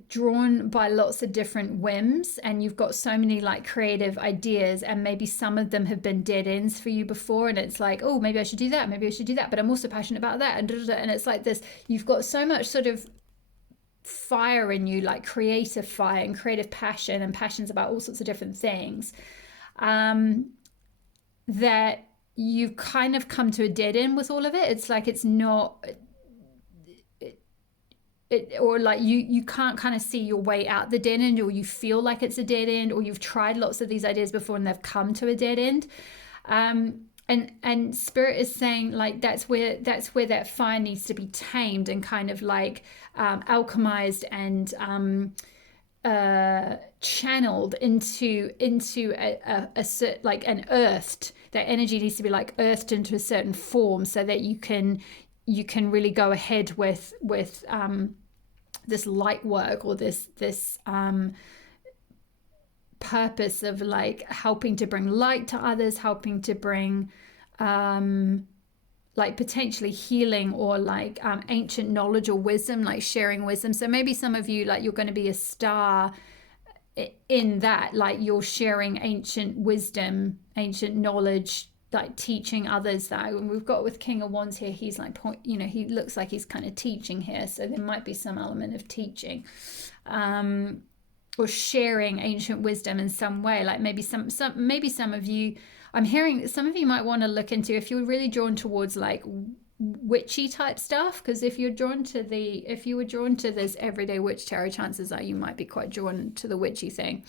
drawn by lots of different whims, and you've got so many like creative ideas, and maybe some of them have been dead ends for you before, and it's like, oh, maybe I should do that, maybe I should do that, but I'm also passionate about that, and and it's like this, you've got so much sort of fire in you, like creative fire and creative passion, and passions about all sorts of different things, that you've kind of come to a dead end with all of it. It's like it's not, or like you can't kind of see your way out the dead end, or you feel like it's a dead end, or you've tried lots of these ideas before and they've come to a dead end. And spirit is saying like that's where that fire needs to be tamed and kind of like alchemized and channeled into a like an earthed, that energy needs to be like earthed into a certain form, so that you can really go ahead with this light work, or this purpose of like helping to bring light to others, helping to bring like potentially healing, or like ancient knowledge or wisdom, like sharing wisdom. So maybe some of you, like, you're going to be a star in that, like you're sharing ancient wisdom, ancient knowledge, like teaching others that. And we've got with King of Wands here, he's like, he looks like he's kind of teaching here, so there might be some element of teaching, or sharing ancient wisdom in some way. Like maybe some of you, I'm hearing some of you might want to look into, if you're really drawn towards like witchy type stuff, because if you were drawn to this everyday witch tarot, chances are you might be quite drawn to the witchy thing.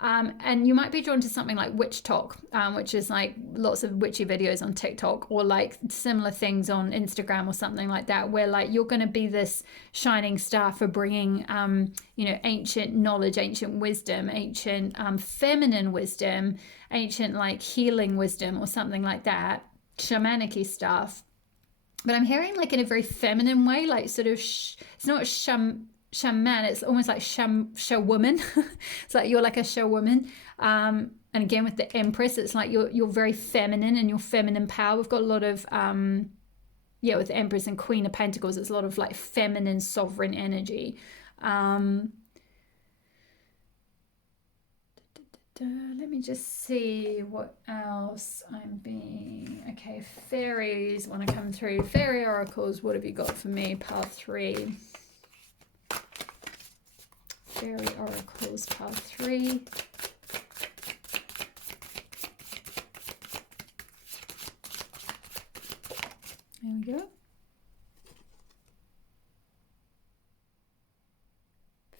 And you might be drawn to something like witch talk, which is like lots of witchy videos on TikTok, or like similar things on Instagram or something like that, where like you're going to be this shining star for bringing, ancient knowledge, ancient wisdom, ancient feminine wisdom, ancient like healing wisdom, or something like that, shamanic-y stuff. But I'm hearing like in a very feminine way, like sort of, it's not shaman, it's almost like show woman. It's like you're like a show woman. And again with the Empress, it's like you're very feminine, and your feminine power. We've got a lot of with the Empress and Queen of Pentacles, it's a lot of like feminine sovereign energy. Let me just see what else I'm being. Okay, fairies want to come through. Fairy oracles, what have you got for me? Pile 3. Fairy oracles, pile 3. There we go.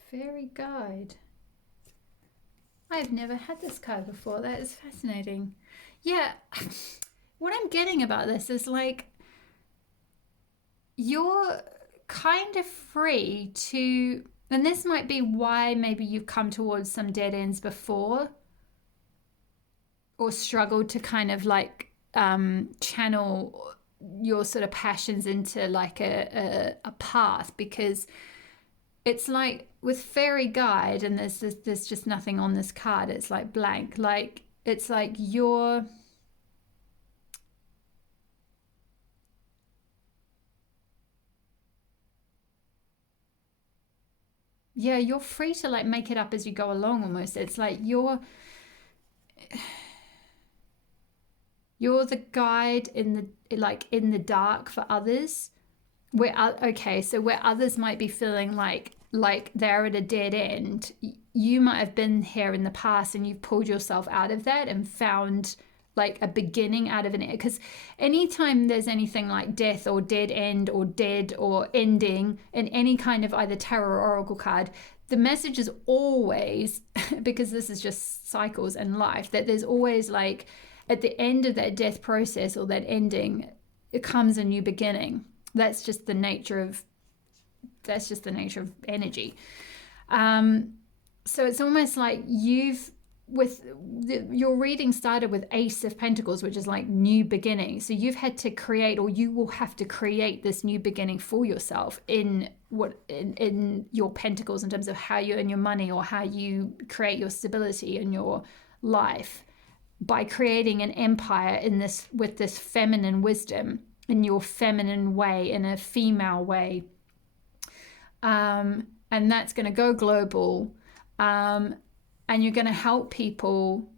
Fairy Guide. I've never had this card before. That is fascinating. Yeah, what I'm getting about this is like, you're kind of free to, and this might be why maybe you've come towards some dead ends before, or struggled to kind of like channel your sort of passions into like a path, because it's like with Fairy Guide, and there's just nothing on this card, it's like blank, like it's like you're free to like make it up as you go along almost. It's like you're the guide in the dark for others, where where others might be feeling like they're at a dead end, you might have been here in the past and you've pulled yourself out of that and found like a beginning out of an end. Because anytime there's anything like death or dead end or dead or ending in any kind of either tarot or oracle card, the message is always, because this is just cycles in life, that there's always like at the end of that death process or that ending, it comes a new beginning. That's just the nature of energy. So it's almost like your reading started with Ace of Pentacles, which is like new beginning. So you've had to create, or you will have to create this new beginning for yourself in your pentacles, in terms of how you earn your money or how you create your stability in your life, by creating an empire with this feminine wisdom, in your feminine way, in a female way. And that's going to go global. And you're going to help people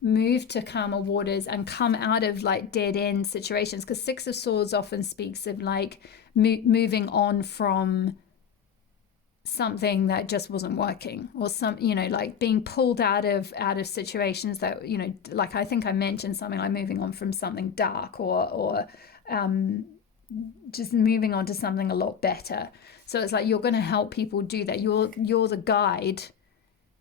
move to calmer waters and come out of like dead end situations. Because Six of Swords often speaks of like moving on from something that just wasn't working, or like being pulled out of situations that, like I think I mentioned something like moving on from something dark, or just moving on to something a lot better. So it's like you're going to help people do that. You're the guide.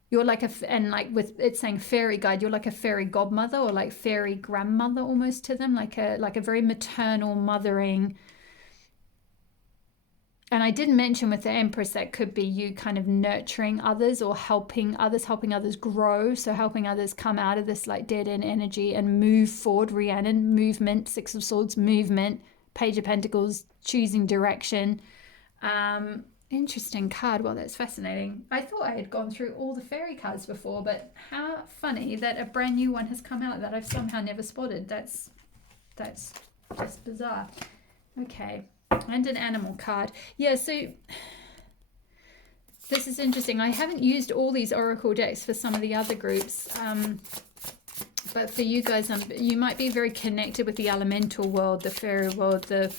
You're like and like with it saying fairy guide, you're like a fairy godmother or like fairy grandmother almost to them, like a very maternal, mothering. And I did mention with the Empress that could be you kind of nurturing others or helping others grow. So helping others come out of this like dead end energy and move forward. Rhiannon, movement. Six of Swords, movement. Page of Pentacles, choosing direction. Interesting card. Well, that's fascinating. I thought I had gone through all the fairy cards before, but how funny that a brand new one has come out that I've somehow never spotted. That's just bizarre. Okay. And an animal card. Yeah, so this is interesting. I haven't used all these oracle decks for some of the other groups, but for you guys, you might be very connected with the elemental world, the fairy world, the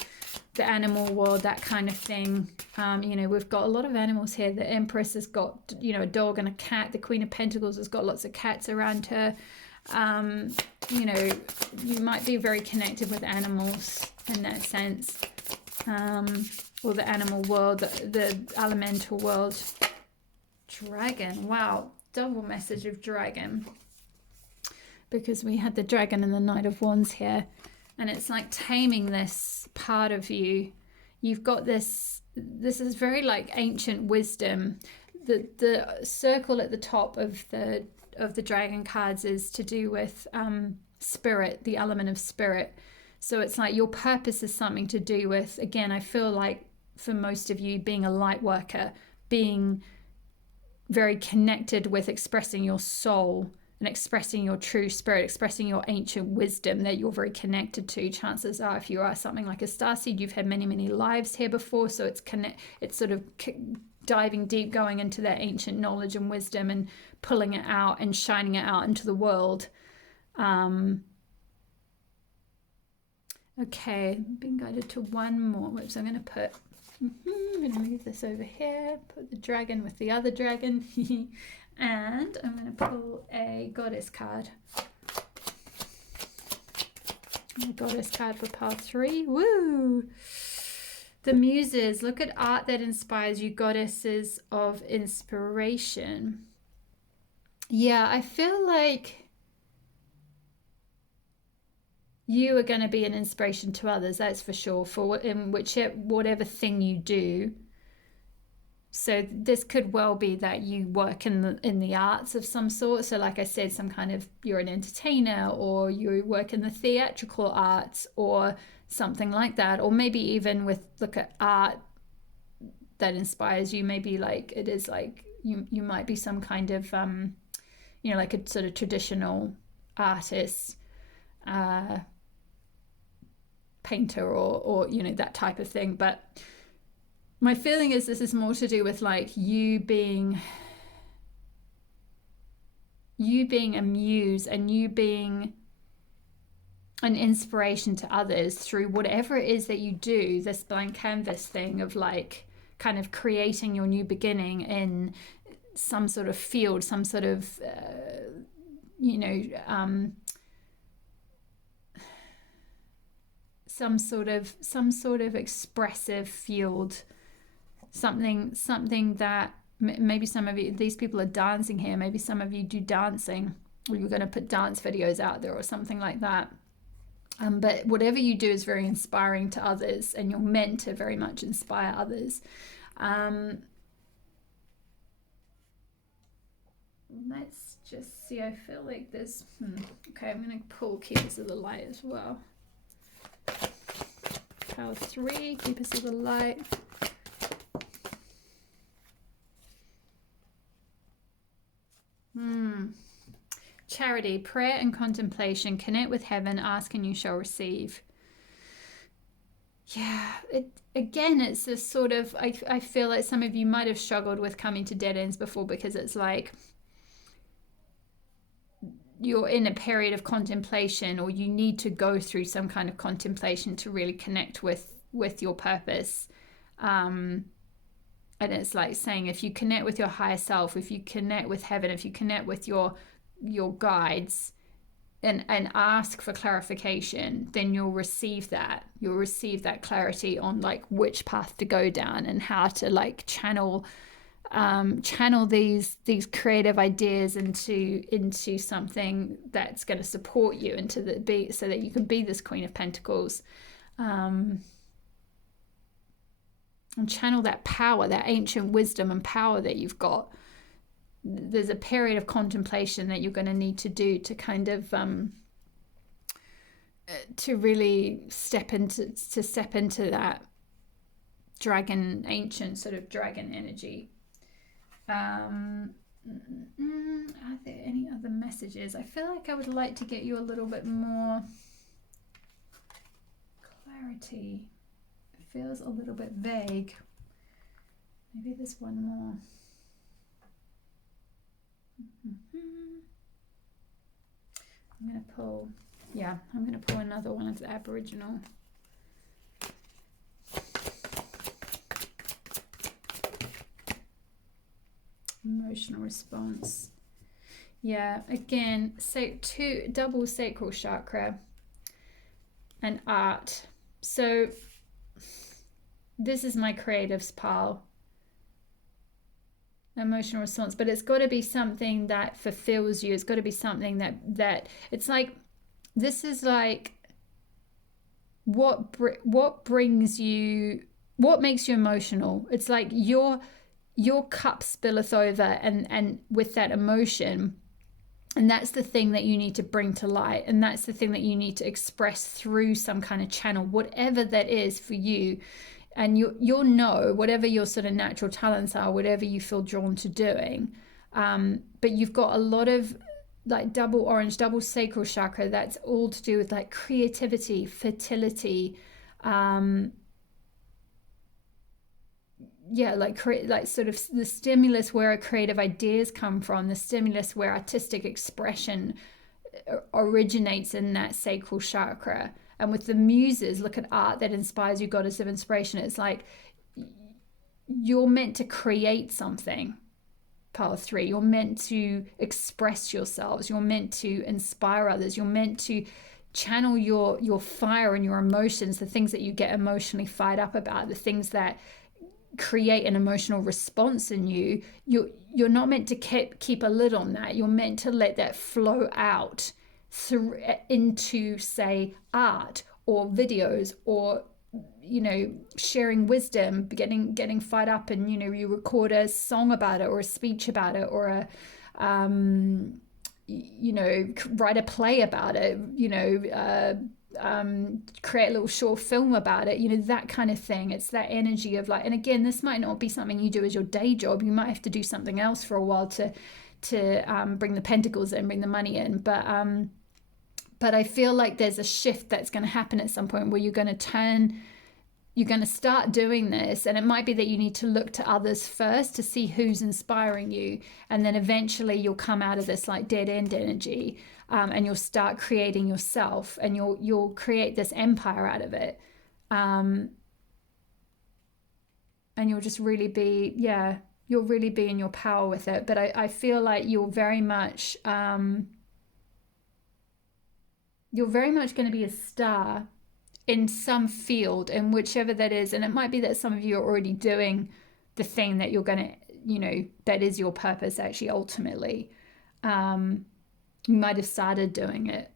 animal world, that kind of thing. We've got a lot of animals here. The Empress has got, a dog and a cat. The Queen of Pentacles has got lots of cats around her. You might be very connected with animals in that sense. Or the animal world, the elemental world. Dragon, wow, double message of dragon, because we had the dragon and the Knight of Wands here, and it's like taming this part of you. You've got this is very like ancient wisdom. The circle at the top of the dragon cards is to do with spirit, the element of spirit. So it's like your purpose is something to do with, again, I feel like for most of you, being a light worker, being very connected with expressing your soul and expressing your true spirit, expressing your ancient wisdom that you're very connected to. Chances are, if you are something like a starseed, you've had many, many lives here before. So it's sort of diving deep, going into that ancient knowledge and wisdom and pulling it out and shining it out into the world. Okay, being guided to one more, which I'm going to put. I'm going to move this over here, put the dragon with the other dragon, and I'm going to pull a goddess card. The goddess card for pile 3. Woo! The muses. Look at art that inspires you, goddesses of inspiration. Yeah, I feel like you are going to be an inspiration to others, that's for sure, for in whatever thing you do. So this could well be that you work in the arts of some sort. So like I said, some kind of, you're an entertainer, or you work in the theatrical arts or something like that. Or maybe even with, look at art that inspires you, maybe like it is like you might be some kind of like a sort of traditional artist, painter, or that type of thing. But my feeling is this is more to do with like you being a muse, and you being an inspiration to others through whatever it is that you do, this blank canvas thing of like kind of creating your new beginning in some sort of field, some sort of some sort of expressive field, something that maybe some of you, these people are dancing here, maybe some of you do dancing, or you're going to put dance videos out there or something like that. But whatever you do is very inspiring to others, and you're meant to very much inspire others. Let's just see. I feel like there's okay, I'm going to pull Keepers of the Light as well. Power 3, Keepers of the Light. Charity, prayer and contemplation. Connect with heaven, ask and you shall receive. Yeah, it's this sort of, I feel like some of you might have struggled with coming to dead ends before, because it's like you're in a period of contemplation, or you need to go through some kind of contemplation to really connect with your purpose. And it's like saying, if you connect with your higher self, if you connect with heaven, if you connect with your guides, and ask for clarification, then you'll receive that clarity on like which path to go down, and how to like channel these creative ideas into something that's going to support you, so that you can be this Queen of Pentacles, and channel that power, that ancient wisdom and power that you've got. There's a period of contemplation that you're going to need to do to kind of to really step into that ancient sort of dragon energy. Are there any other messages? I feel like I would like to get you a little bit more clarity. It feels a little bit vague. Maybe there's one more. I'm going to pull another one of the Aboriginal. Emotional response. Yeah, again, double sacral chakra and art. So this is my creatives pile. Emotional response, but it's got to be something that fulfills you. It's got to be something that it's like, this is like what brings you, what makes you emotional. It's like your cup spilleth over, and with that emotion, and that's the thing that you need to bring to light, and that's the thing that you need to express through some kind of channel, whatever that is for you. And you'll know whatever your sort of natural talents are, whatever you feel drawn to doing. But you've got a lot of like double sacral chakra. That's all to do with like creativity, fertility. Like sort of the stimulus where creative ideas come from, the stimulus where artistic expression originates in that sacral chakra. And with the muses, look at art that inspires you, goddess of inspiration. It's like you're meant to create something, pile 3. You're meant to express yourselves. You're meant to inspire others. You're meant to channel your fire and your emotions, the things that you get emotionally fired up about, the things that create an emotional response in you. You're not meant to keep a lid on that. You're meant to let that flow out through into, say, art or videos, or sharing wisdom, getting fired up, and you record a song about it or a speech about it, or a write a play about it, create a little short film about it, that kind of thing. It's that energy of like, and again, this might not be something you do as your day job. You might have to do something else for a while to bring the pentacles in, bring the money in. But I feel like there's a shift that's going to happen at some point where you're going to start doing this, and it might be that you need to look to others first to see who's inspiring you, and then eventually you'll come out of this like dead end energy, and you'll start creating yourself, and you'll create this empire out of it, and you'll just really be you'll really be in your power with it. But I feel like you're very much going to be a star in some field, in whichever that is. And it might be that some of you are already doing the thing that you're going to, that is your purpose actually ultimately. You might have started doing it.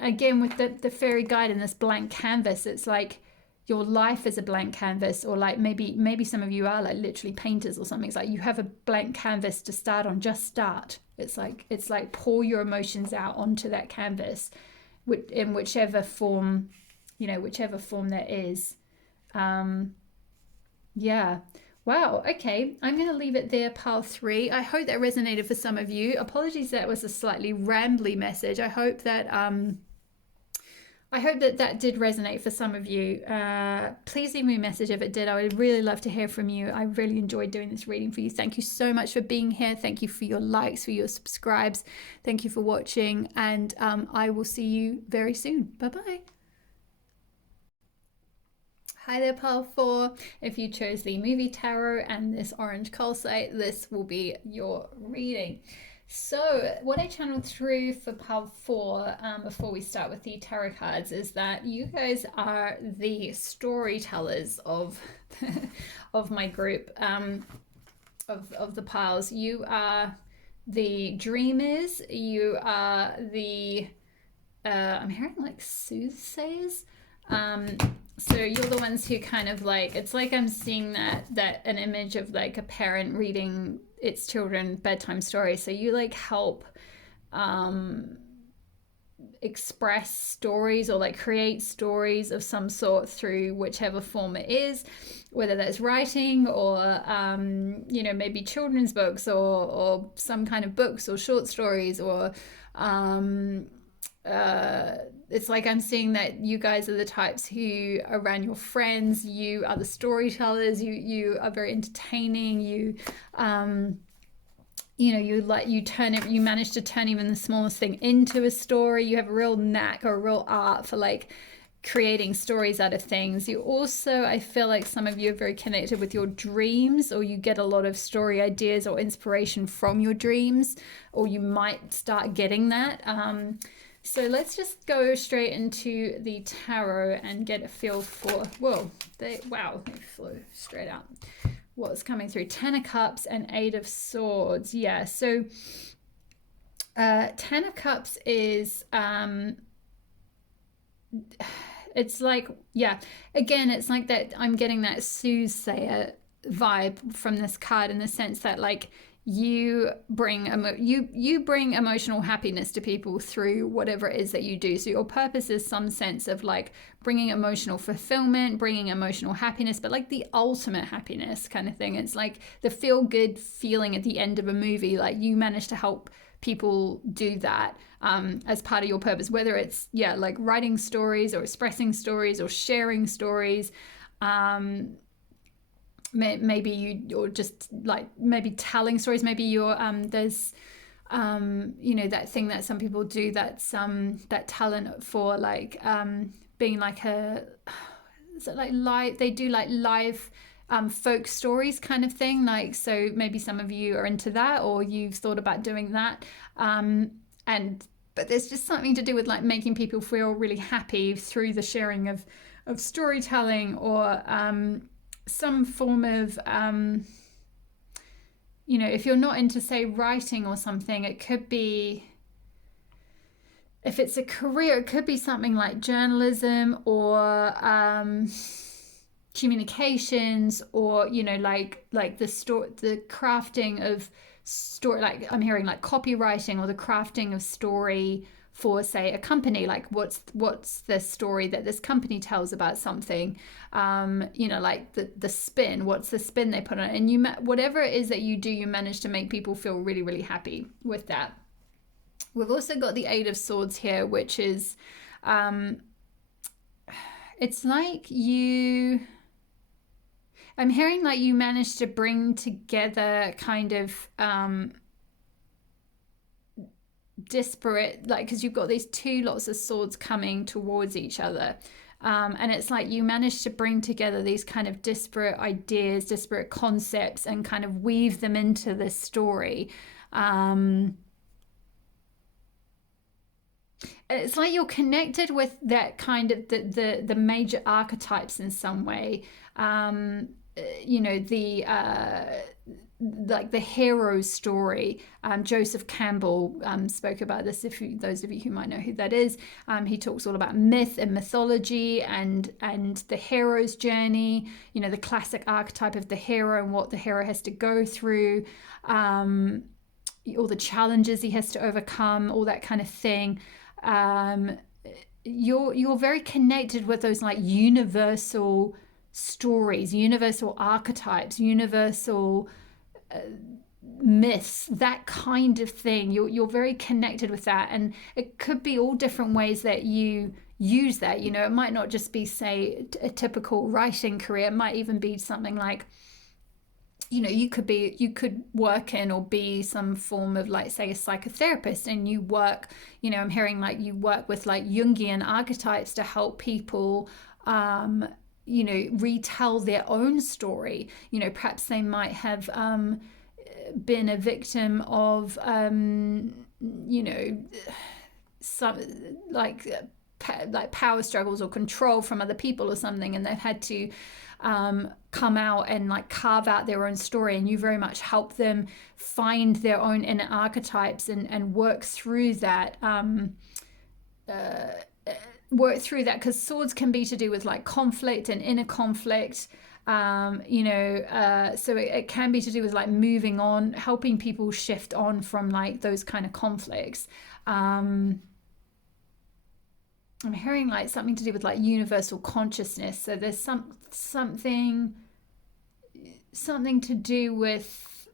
Again, with the fairy guide and this blank canvas, it's like your life is a blank canvas, or like maybe some of you are like literally painters or something. It's like you have a blank canvas to start on. Just start. It's like pour your emotions out onto that canvas, in whichever form that is. Wow. Okay, I'm going to leave it there, pile 3. I hope that resonated for some of you. Apologies, that was a slightly rambly message. I hope that that did resonate for some of you. Please leave me a message if it did. I would really love to hear from you. I really enjoyed doing this reading for you. Thank you so much for being here. Thank you for your likes, for your subscribes. Thank you for watching. And I will see you very soon. Bye-bye. Hi there, pile 4. If you chose the movie tarot and this orange calcite, this will be your reading. So what I channeled through for pile 4, before we start with the tarot cards, is that you guys are the storytellers of of my group, of the piles. You are the dreamers. You are the I'm hearing like soothsayers. So you're the ones who kind of like, it's like I'm seeing that an image of like a parent reading its children bedtime stories. So you like help express stories, or like create stories of some sort through whichever form it is, whether that's writing or maybe children's books, or some kind of books or short stories, or it's like I'm seeing that you guys are the types who, around your friends, you are the storytellers. You are very entertaining. You manage to turn even the smallest thing into a story. You have a real knack or a real art for like creating stories out of things. You also, I feel like some of you are very connected with your dreams, or you get a lot of story ideas or inspiration from your dreams, or you might start getting that. So let's just go straight into the tarot and get a feel for, they flew straight out. What's coming through? 10 of Cups and 8 of Swords. Yeah, so 10 of Cups is, it's like, again, it's like that I'm getting that soothsayer vibe from this card, in the sense that like, you bring emotional happiness to people through whatever it is that you do. So your purpose is some sense of like bringing emotional fulfillment, bringing emotional happiness, but like the ultimate happiness kind of thing. It's like the feel good feeling at the end of a movie. Like you manage to help people do that as part of your purpose, whether it's like writing stories or expressing stories or sharing stories. Maybe you, or just like maybe telling stories. Maybe you're there's that thing that some people do, that's that talent for like being like a, is it like live, they do like live folk stories kind of thing. Like, so maybe some of you are into that, or you've thought about doing that. But there's just something to do with like making people feel really happy through the sharing of storytelling, or some form of if you're not into, say, writing or something, it could be, if it's a career, it could be something like journalism, or communications, or like the crafting of story. Like I'm hearing like copywriting, or the crafting of story for, say, a company. Like what's the story that this company tells about something, like the spin, what's the spin they put on it, and whatever it is that you do, you manage to make people feel really, really happy with that. We've also got the Eight of Swords here, which is it's like I'm hearing like you managed to bring together kind of disparate, like, because you've got these two lots of swords coming towards each other, and it's like you managed to bring together these kind of disparate ideas, disparate concepts, and kind of weave them into this story. It's like you're connected with that kind of the major archetypes in some way. Like the hero story. Joseph Campbell spoke about this. Those of you who might know who that is, he talks all about myth and mythology, and the hero's journey. The classic archetype of the hero and what the hero has to go through, all the challenges he has to overcome, all that kind of thing. You're very connected with those like universal stories, universal archetypes, universal myths, that kind of thing. You're very connected with that, and it could be all different ways that you use that. It might not just be, say, a typical writing career. It might even be something like, you could work in or be some form of, like, say, a psychotherapist, and you work, I'm hearing like you work with like Jungian archetypes to help people retell their own story. Perhaps they might have been a victim of some like power struggles or control from other people or something, and they've had to come out and like carve out their own story, and you very much help them find their own inner archetypes and work through that. Because swords can be to do with like conflict and inner conflict. So it can be to do with like moving on, helping people shift on from like those kind of conflicts. I'm hearing like something to do with like universal consciousness. So there's something to do with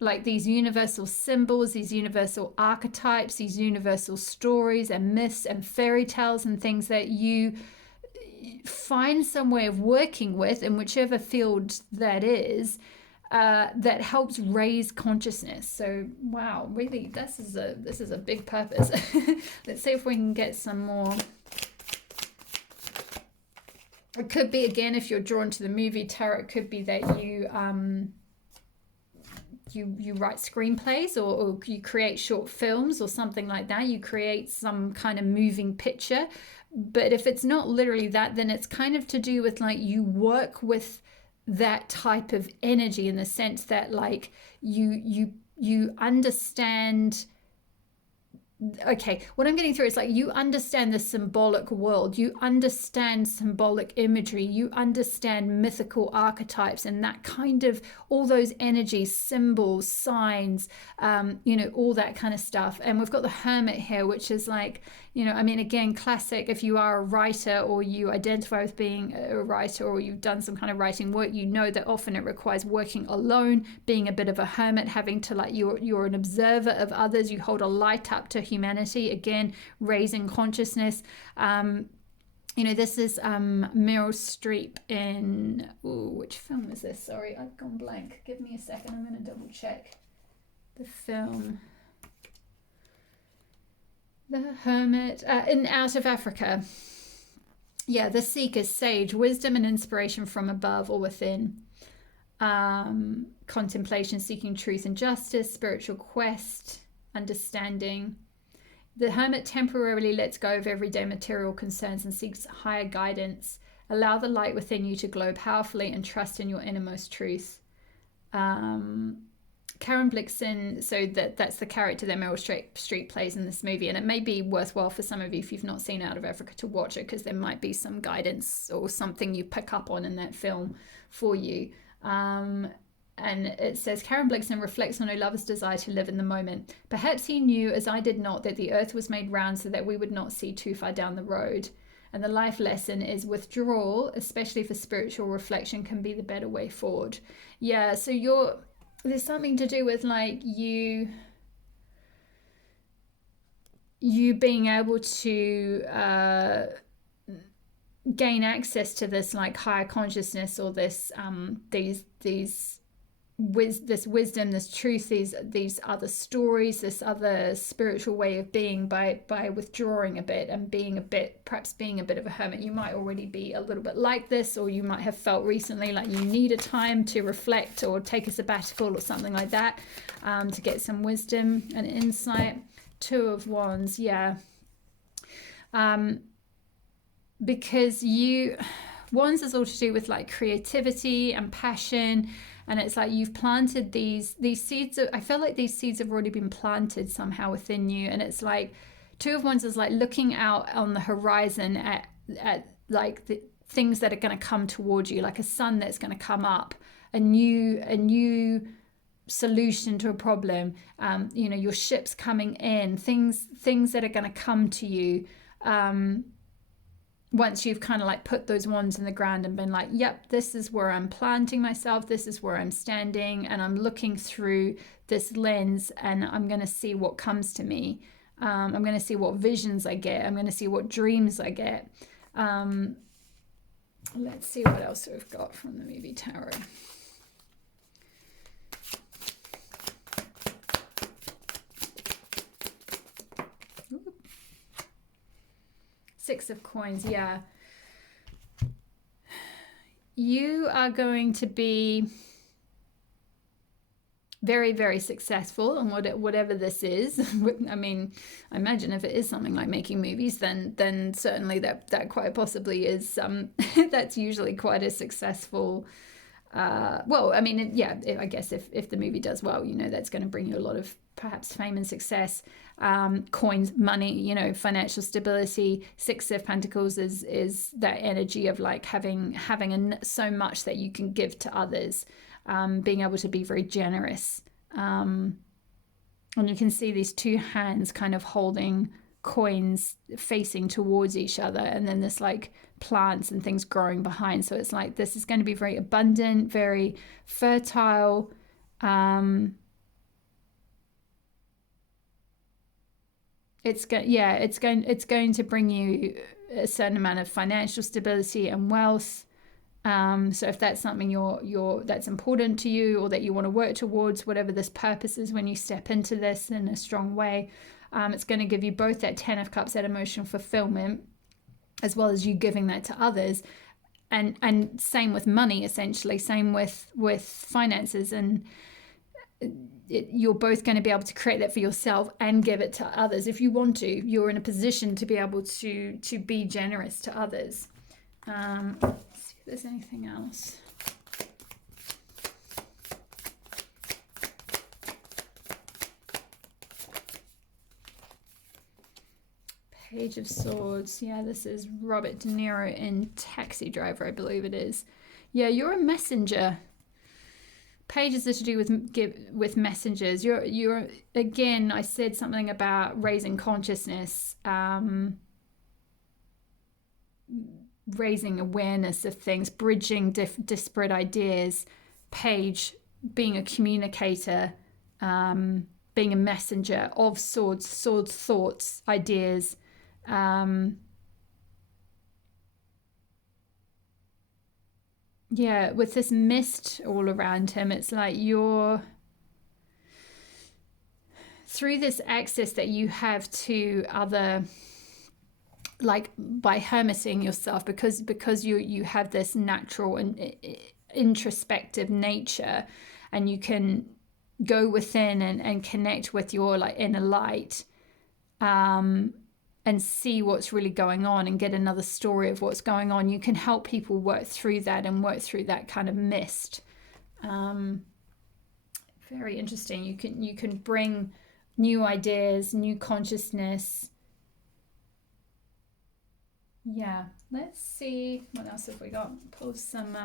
like these universal symbols, these universal archetypes, these universal stories and myths and fairy tales and things that you find some way of working with in whichever field that is, that helps raise consciousness. So wow, really, this is a big purpose. Let's see if we can get some more. It could be, again, if you're drawn to the movie tarot, it could be that you write screenplays, or you create short films or something like that. You create some kind of moving picture. But if it's not literally that, then it's kind of to do with like you work with that type of energy, in the sense that like you understand. Okay, what I'm getting through is like you understand the symbolic world, you understand symbolic imagery, you understand mythical archetypes, and that kind of all those energies, symbols, signs, all that kind of stuff. And we've got the Hermit here, which is like, again, classic. If you are a writer, or you identify with being a writer, or you've done some kind of writing work, that often it requires working alone, being a bit of a hermit, having to like, you're an observer of others, you hold a light up to humanity, again, raising consciousness. This is Meryl Streep in, which film is this? Sorry, I've gone blank. Give me a second, I'm going to double check the film. The Hermit, in Out of Africa. Yeah, the seeker, sage, wisdom and inspiration from above or within. Contemplation, seeking truth and justice, spiritual quest, understanding. The hermit temporarily lets go of everyday material concerns and seeks higher guidance. Allow the light within you to glow powerfully and trust in your innermost truth. Karen Blixen, so that's the character that Meryl Streep plays in this movie, and it may be worthwhile for some of you, if you've not seen Out of Africa, to watch it, because there might be some guidance or something you pick up on in that film for you. And it says, Karen Blixen reflects on her lover's desire to live in the moment. Perhaps he knew, as I did not, that the earth was made round so that we would not see too far down the road. And the life lesson is withdrawal, especially for spiritual reflection, can be the better way forward. Yeah, so there's something to do with like you being able to gain access to this like higher consciousness, or this this wisdom, this truth, these other stories, this other spiritual way of being, by withdrawing a bit and perhaps being a bit of a hermit. You might already be a little bit like this, or you might have felt recently like you need a time to reflect or take a sabbatical or something like that, to get some wisdom and insight. Two of Wands, yeah. Because Wands is all to do with like creativity and passion. And it's like you've planted these seeds. I feel like these seeds have already been planted somehow within you. And it's like Two of Wands is like looking out on the horizon at like the things that are going to come towards you, like a sun that's going to come up, a new solution to a problem. Your ships coming in, things that are going to come to you. Once you've kind of like put those wands in the ground and been like, yep, this is where I'm planting myself, this is where I'm standing, and I'm looking through this lens, and I'm going to see what comes to me. I'm going to see what visions I get. I'm going to see what dreams I get. Let's see what else we've got from the movie Tarot. Six of Coins, yeah. You are going to be very, very successful in whatever this is. I mean, I imagine if it is something like making movies, then certainly that quite possibly is. That's usually quite a successful. Well, I mean, I guess if the movie does well, that's going to bring you a lot of perhaps fame and success. Coins, money, financial stability. Six of Pentacles is that energy of like having so much that you can give to others, being able to be very generous. And you can see these two hands kind of holding coins facing towards each other, and then this like plants and things growing behind. So it's like this is going to be very abundant, very fertile. It's going to bring you a certain amount of financial stability and wealth. So if that's something that's important to you, or that you want to work towards, whatever this purpose is, when you step into this in a strong way, it's going to give you both that 10 of Cups, that emotional fulfillment, as well as you giving that to others. And same with money, essentially, same with finances, and you're both going to be able to create that for yourself and give it to others if you want to. You're in a position to be able to be generous to others. Let's see if there's anything else. Page of Swords. Yeah, this is Robert De Niro in Taxi Driver, I believe it is. Yeah, you're a messenger. Pages are to do with messengers. You're again, I said something about raising consciousness, raising awareness of things, bridging disparate ideas. Page, being a communicator, being a messenger of swords, thoughts, ideas. Yeah, with this mist all around him, it's like you're, through this access that you have to other like by hermiting yourself, because you have this natural and introspective nature, and you can go within and connect with your like inner light, and see what's really going on and get another story of what's going on. You can help people work through that and work through that kind of mist. Very interesting. You can bring new ideas, new consciousness. Yeah, let's see what else have we got. Pull some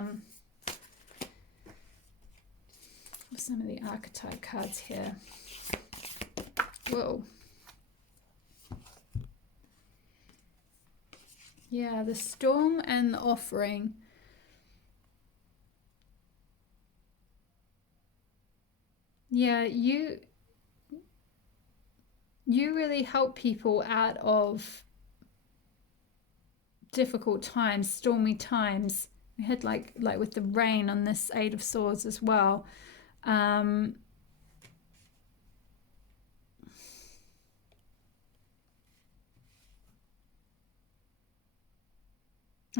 of the archetype cards here. Whoa. Yeah, the storm and the offering. Yeah, you really help people out of difficult times, stormy times. We had like with the rain on this Eight of Swords as well. And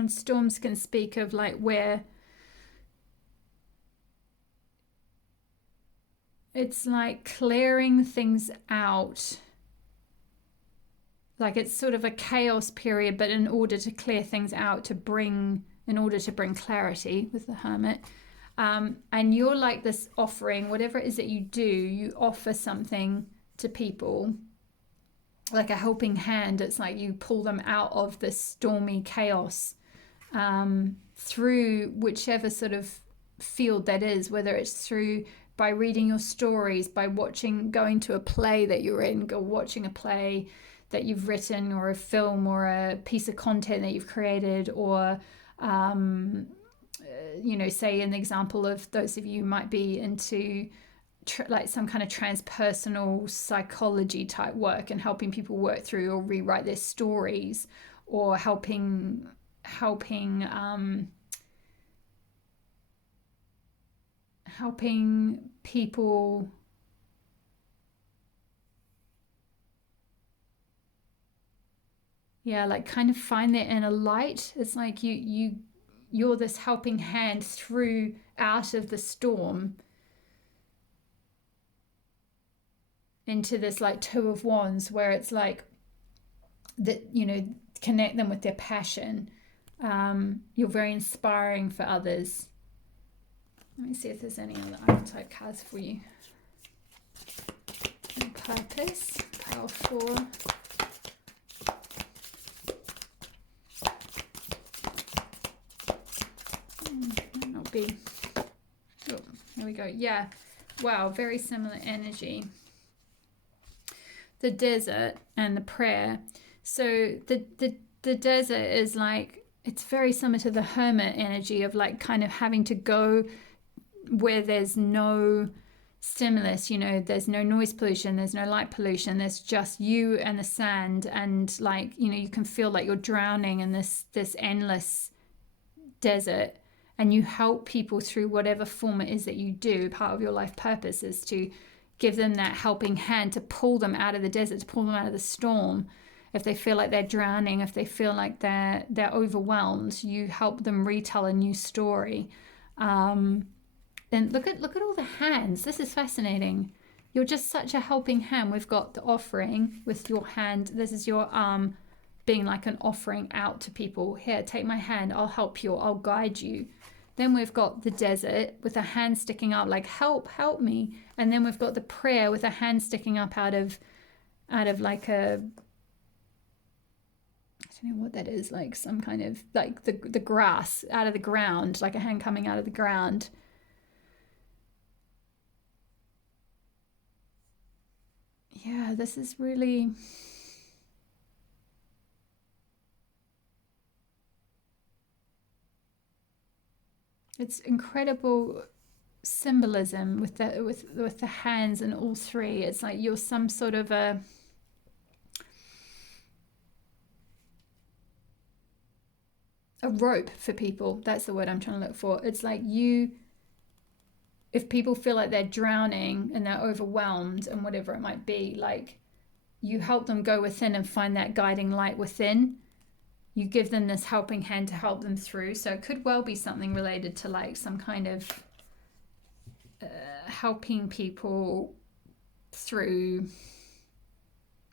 storms can speak of like where it's like clearing things out. Like it's sort of a chaos period, but in order to clear things out, in order to bring clarity with the Hermit. And you're like this offering, whatever it is that you offer something to people, like a helping hand. It's like you pull them out of this stormy chaos, through whichever sort of field that is, whether it's by reading your stories, by going to a play that you're in, go watching a play that you've written, or a film, or a piece of content that you've created, or say an example of those of you who might be into like some kind of transpersonal psychology type work, and helping people work through or rewrite their stories, or helping people like kind of find their inner light. It's like you're this helping hand through out of the storm into this like Two of Wands, where it's like that, connect them with their passion. You're very inspiring for others. Let me see if there's any other archetype cards for you. Purpose, Power 4. Might not be. Oh, there we go. Yeah. Wow, very similar energy. The desert and the prayer. So the desert is like, it's very similar to the Hermit energy of like kind of having to go where there's no stimulus, there's no noise pollution, there's no light pollution, there's just you and the sand, and like, you can feel like you're drowning in this endless desert, and you help people through whatever form it is that you do. Part of your life purpose is to give them that helping hand, to pull them out of the desert, to pull them out of the storm. If they feel like they're drowning, if they feel like they're overwhelmed, you help them retell a new story. Then look at all the hands. This is fascinating. You're just such a helping hand. We've got the offering with your hand. This is your arm being like an offering out to people. Here, take my hand. I'll help you. I'll guide you. Then we've got the desert with a hand sticking up like, help me. And then we've got the prayer with a hand sticking up out of like a, I don't know what that is, like some kind of like the grass out of the ground, like a hand coming out of the ground. Yeah, this is really, it's incredible symbolism with the hands and all three. It's like you're some sort of a rope for people. That's the word I'm trying to look for. It's like if people feel like they're drowning and they're overwhelmed and whatever it might be, like you help them go within and find that guiding light within. you give them this helping hand to help them through. So it could well be something related to like some kind of helping people through.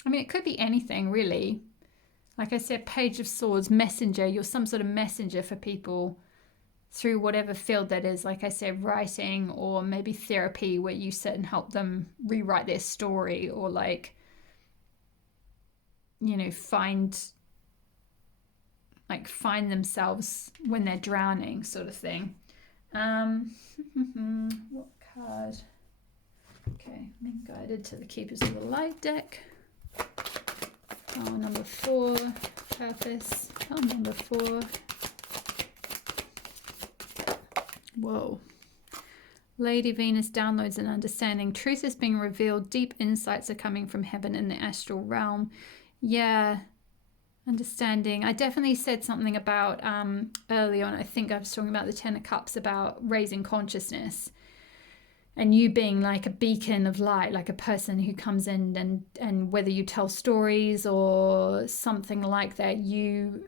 I mean, it could be anything really. Like I said, Page of Swords, messenger. You're some sort of messenger for people through whatever field that is. Like I said, writing, or maybe therapy, where you sit and help them rewrite their story, or like, you know, find themselves when they're drowning, sort of thing. What card? Okay, I'm being guided to the Keepers of the Light deck. Oh, number 4, purpose. Oh, number 4. Whoa. Lady Venus downloads and understanding. Truth is being revealed. Deep insights are coming from heaven in the astral realm. Yeah, understanding. I definitely said something about early on. I think I was talking about the Ten of Cups, about raising consciousness. And you being like a beacon of light, like a person who comes in and whether you tell stories or something like that, you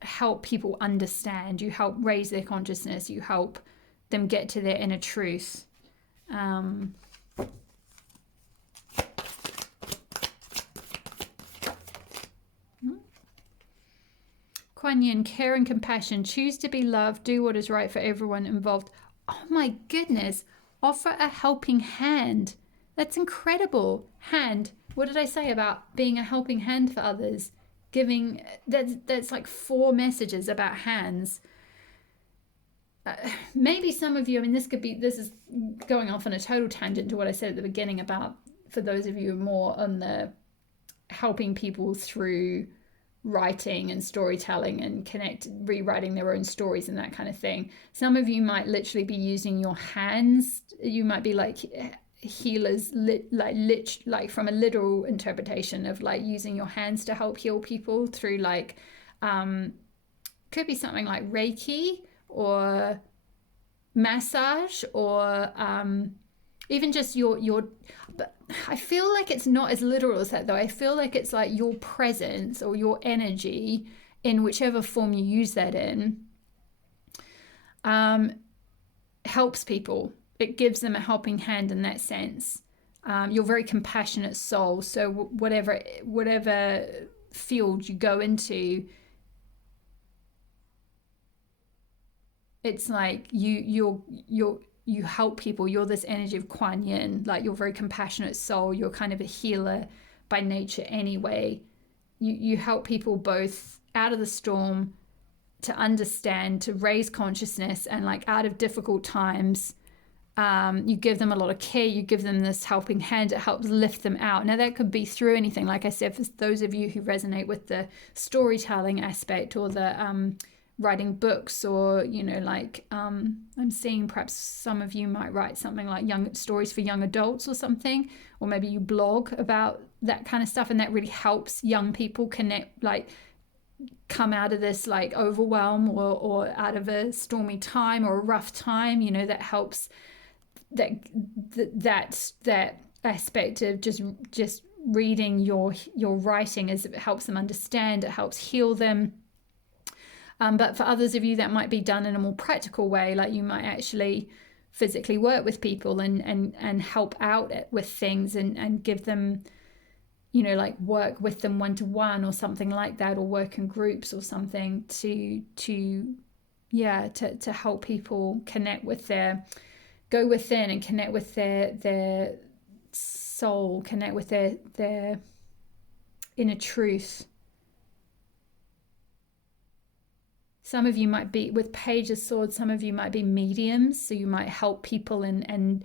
help people understand, you help raise their consciousness, you help them get to their inner truth. Kuan Yin, care and compassion, choose to be loved, do what is right for everyone involved. Oh my goodness. Offer a helping hand. That's incredible. Hand. What did I say about being a helping hand for others? Giving, that's like 4 messages about hands. Maybe some of you, I mean, this is going off on a total tangent to what I said at the beginning about, for those of you more on the helping people through writing and storytelling and rewriting their own stories and that kind of thing. Some of you might literally be using your hands. You might be like healers, like from a literal interpretation of like using your hands to help heal people through like could be something like Reiki or massage, or even just your but I feel like it's not as literal as that though. I feel like it's like your presence or your energy in whichever form you use that in helps people. It gives them a helping hand in that sense. You're a very compassionate soul, so whatever field you go into, it's like you help people. You're this energy of Kuan Yin, like you're a very compassionate soul. You're kind of a healer by nature anyway. You help people both out of the storm, to understand, to raise consciousness, and like out of difficult times. You give them a lot of care. You give them this helping hand. It helps lift them out. Now that could be through anything. Like I said, for those of you who resonate with the storytelling aspect, or the writing books, or like I'm seeing perhaps some of you might write something like young stories for young adults or something, or maybe you blog about that kind of stuff, and that really helps young people connect, like come out of this like overwhelm, or out of a stormy time or a rough time. That helps, that aspect of just reading your writing, as it helps them understand, it helps heal them. But for others of you, that might be done in a more practical way, like you might actually physically work with people and help out with things, and give them, like work with them one-to-one or something like that, or work in groups or something to help people connect with go within and connect with their soul, connect with their inner truth. Some of you might be, with Page of Swords, some of you might be mediums, so you might help people and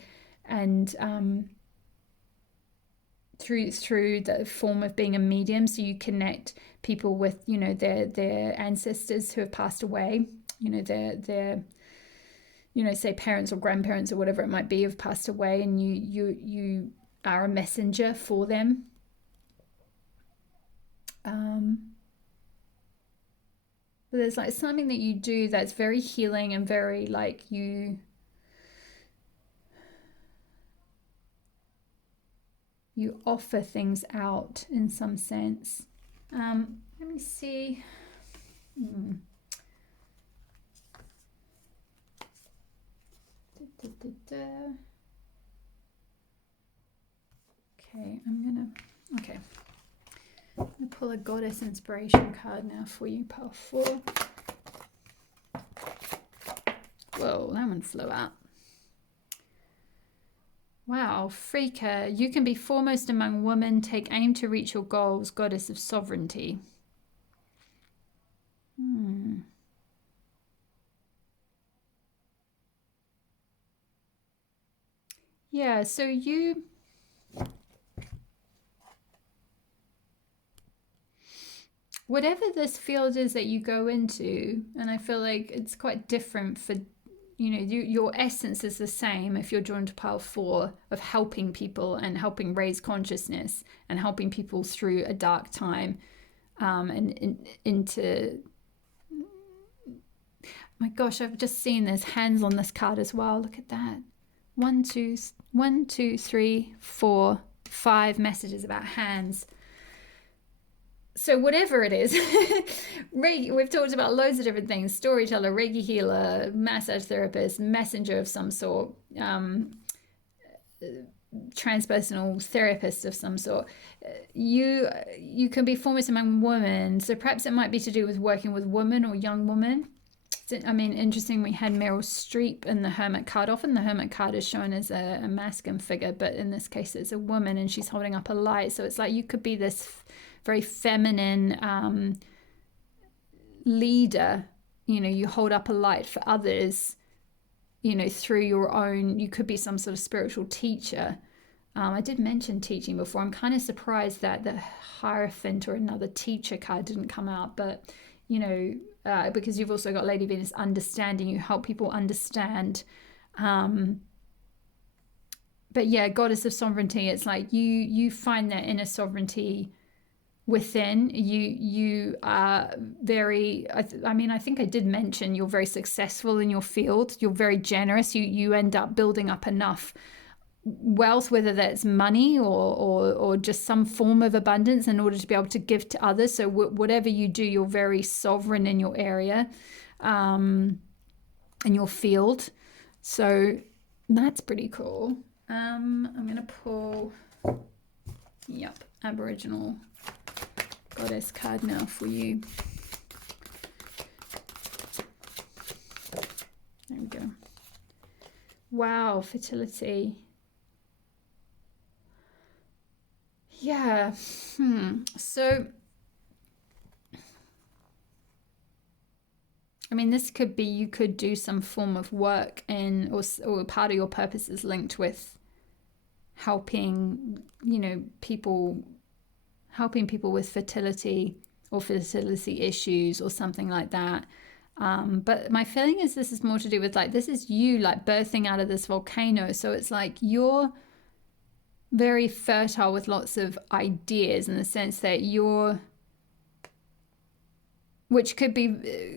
through the form of being a medium. So you connect people with, their ancestors who have passed away, their say parents or grandparents or whatever it might be have passed away, and you are a messenger for them. But there's like something that you do that's very healing and very like you offer things out in some sense. Let me see. Hmm. Okay, okay. I'm gonna pull a goddess inspiration card now for you, pile 4. Whoa, that one flew out. Wow, Freaka, you can be foremost among women. Take aim to reach your goals, goddess of sovereignty. Yeah, so you... whatever this field is that you go into, and I feel like it's quite different for, you know, your essence is the same if you're drawn to pile 4 of helping people and helping raise consciousness and helping people through a dark time, and into... my gosh, I've just seen there's hands on this card as well. Look at that. 1, 2, 3, 4, 5 messages about hands. So whatever it is, we've talked about loads of different things: storyteller, Reiki healer, massage therapist, messenger of some sort, transpersonal therapist of some sort. You can be foremost among women, so perhaps it might be to do with working with women or young women. I mean, interesting, we had Meryl Streep in the Hermit card. Often the Hermit card is shown as a masculine figure, but in this case it's a woman and she's holding up a light. So it's like you could be this very feminine leader. You know, you hold up a light for others, you know, through your own... you could be some sort of spiritual teacher. I did mention teaching before. I'm kind of surprised that the Hierophant or another teacher card didn't come out, but, you know... because you've also got Lady Venus understanding. You help people understand. But yeah, goddess of sovereignty, it's like you find that inner sovereignty within. You are very... I mean, I think I did mention you're very successful in your field. You're very generous. You end up building up enough wealth, whether that's money or just some form of abundance, in order to be able to give to others. So whatever you do, you're very sovereign in your area, in your field. So that's pretty cool. I'm gonna pull, yep, Aboriginal goddess card now for you. There we go. Wow, fertility. Yeah. So, I mean, this could be, you could do some form of work in, or part of your purpose is linked with helping, you know, helping people with fertility or fertility issues or something like that. But my feeling is this is more to do with, like, this is you, like, birthing out of this volcano. So it's like you're very fertile with lots of ideas, in the sense that you're... which could be...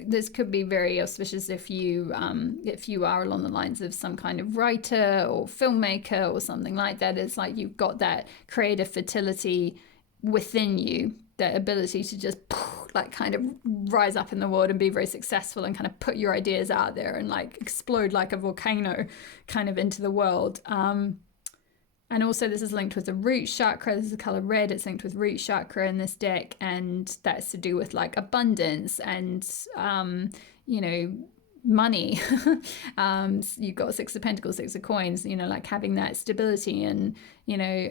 this could be very auspicious if you are along the lines of some kind of writer or filmmaker or something like that. It's like you've got that creative fertility within you, that ability to just like kind of rise up in the world and be very successful and kind of put your ideas out there and like explode like a volcano kind of into the world. And also this is linked with the root chakra. This is the color red. It's linked with root chakra in this deck, and that's to do with like abundance and, you know, money. You've got 6 of Pentacles, 6 of Coins, you know, like having that stability. And, you know,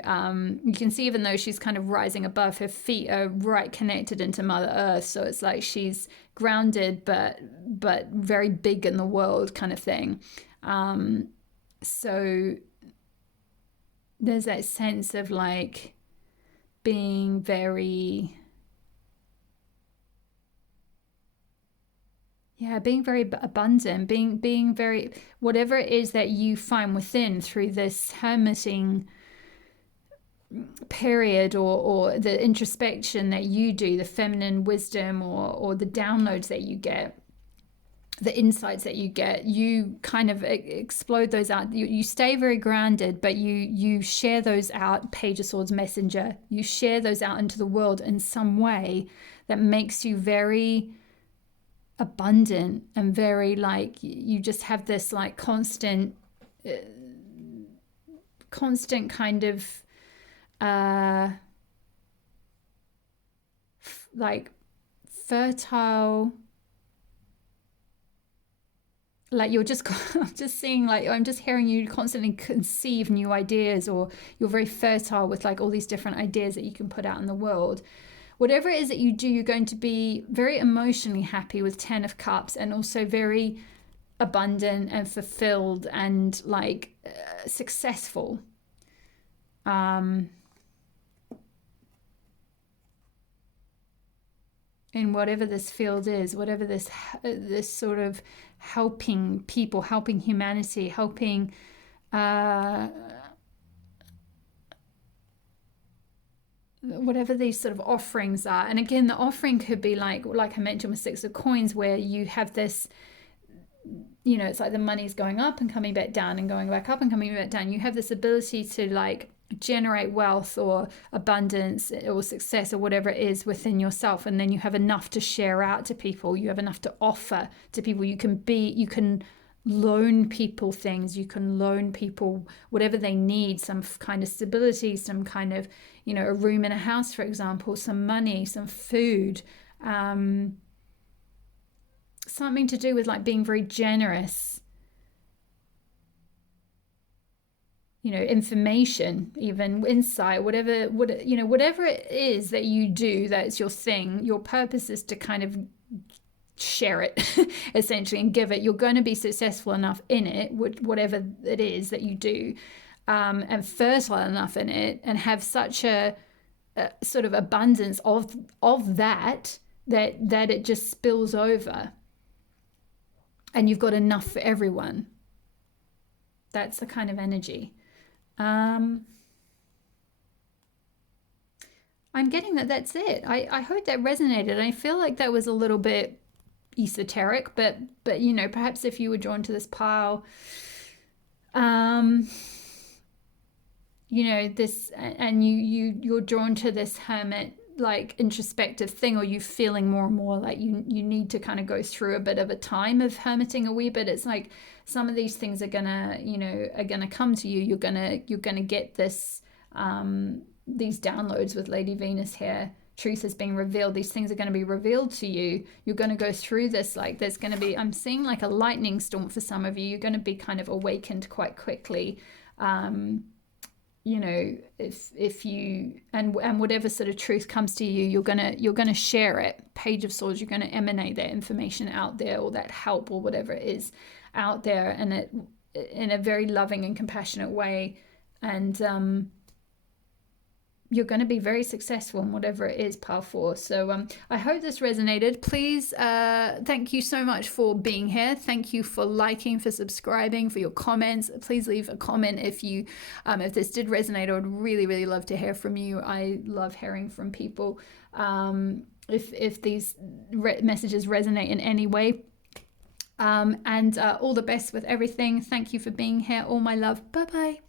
you can see even though she's kind of rising above, her feet are right connected into Mother Earth. So it's like she's grounded, but very big in the world kind of thing. So there's that sense of like being very... yeah, being very abundant, being very... whatever it is that you find within through this hermiting period, or the introspection that you do, the feminine wisdom, or the downloads that you get, the insights that you get, you kind of explode those out. You stay very grounded, but you share those out. Page of Swords messenger, you share those out into the world in some way that makes you very abundant and very like you just have this like constant kind of like fertile, like you're just I'm just seeing, like I'm just hearing you constantly conceive new ideas, or you're very fertile with like all these different ideas that you can put out in the world. Whatever it is that you do, you're going to be very emotionally happy with 10 of Cups, and also very abundant and fulfilled and like successful. In whatever this field is, whatever this sort of helping people, helping humanity, helping whatever these sort of offerings are. And again, the offering could be like I mentioned with 6 of Coins, where you have this, you know, it's like the money's going up and coming back down and going back up and coming back down. You have this ability to like generate wealth or abundance or success or whatever it is within yourself, and then you have enough to share out to people. You have enough to offer to people. You can loan people things. You can loan people whatever they need, some kind of stability, some kind of, you know, a room in a house, for example, some money, some food, something to do with like being very generous, you know, information, even insight, whatever it is that you do, that's your thing. Your purpose is to kind of share it essentially and give it. You're going to be successful enough in it, whatever it is that you do, and fertile enough in it, and have such a sort of abundance of that it just spills over, and you've got enough for everyone. That's the kind of energy. I'm getting that's it. I hope that resonated. I feel like that was a little bit esoteric, but you know, perhaps if you were drawn to this pile, you know, this, and you're drawn to this hermit like introspective thing, or you feeling more and more like you need to kind of go through a bit of a time of hermiting a wee bit. It's like some of these things are gonna come to you. You're gonna get this these downloads with Lady Venus here. Truth is being revealed. These things are going to be revealed to you. You're going to go through this, like there's going to be, I'm seeing like a lightning storm for some of you. You're going to be kind of awakened quite quickly. You know, if you, and whatever sort of truth comes to you, you're gonna share it. Page of Swords, you're gonna emanate that information out there, or that help, or whatever it is out there, and it in a very loving and compassionate way. And you're going to be very successful in whatever it is, pile 4. So I hope this resonated. Please, thank you so much for being here. Thank you for liking, for subscribing, for your comments. Please leave a comment if you, if this did resonate. I would really, really love to hear from you. I love hearing from people. If these messages resonate in any way. And all the best with everything. Thank you for being here. All my love. Bye-bye.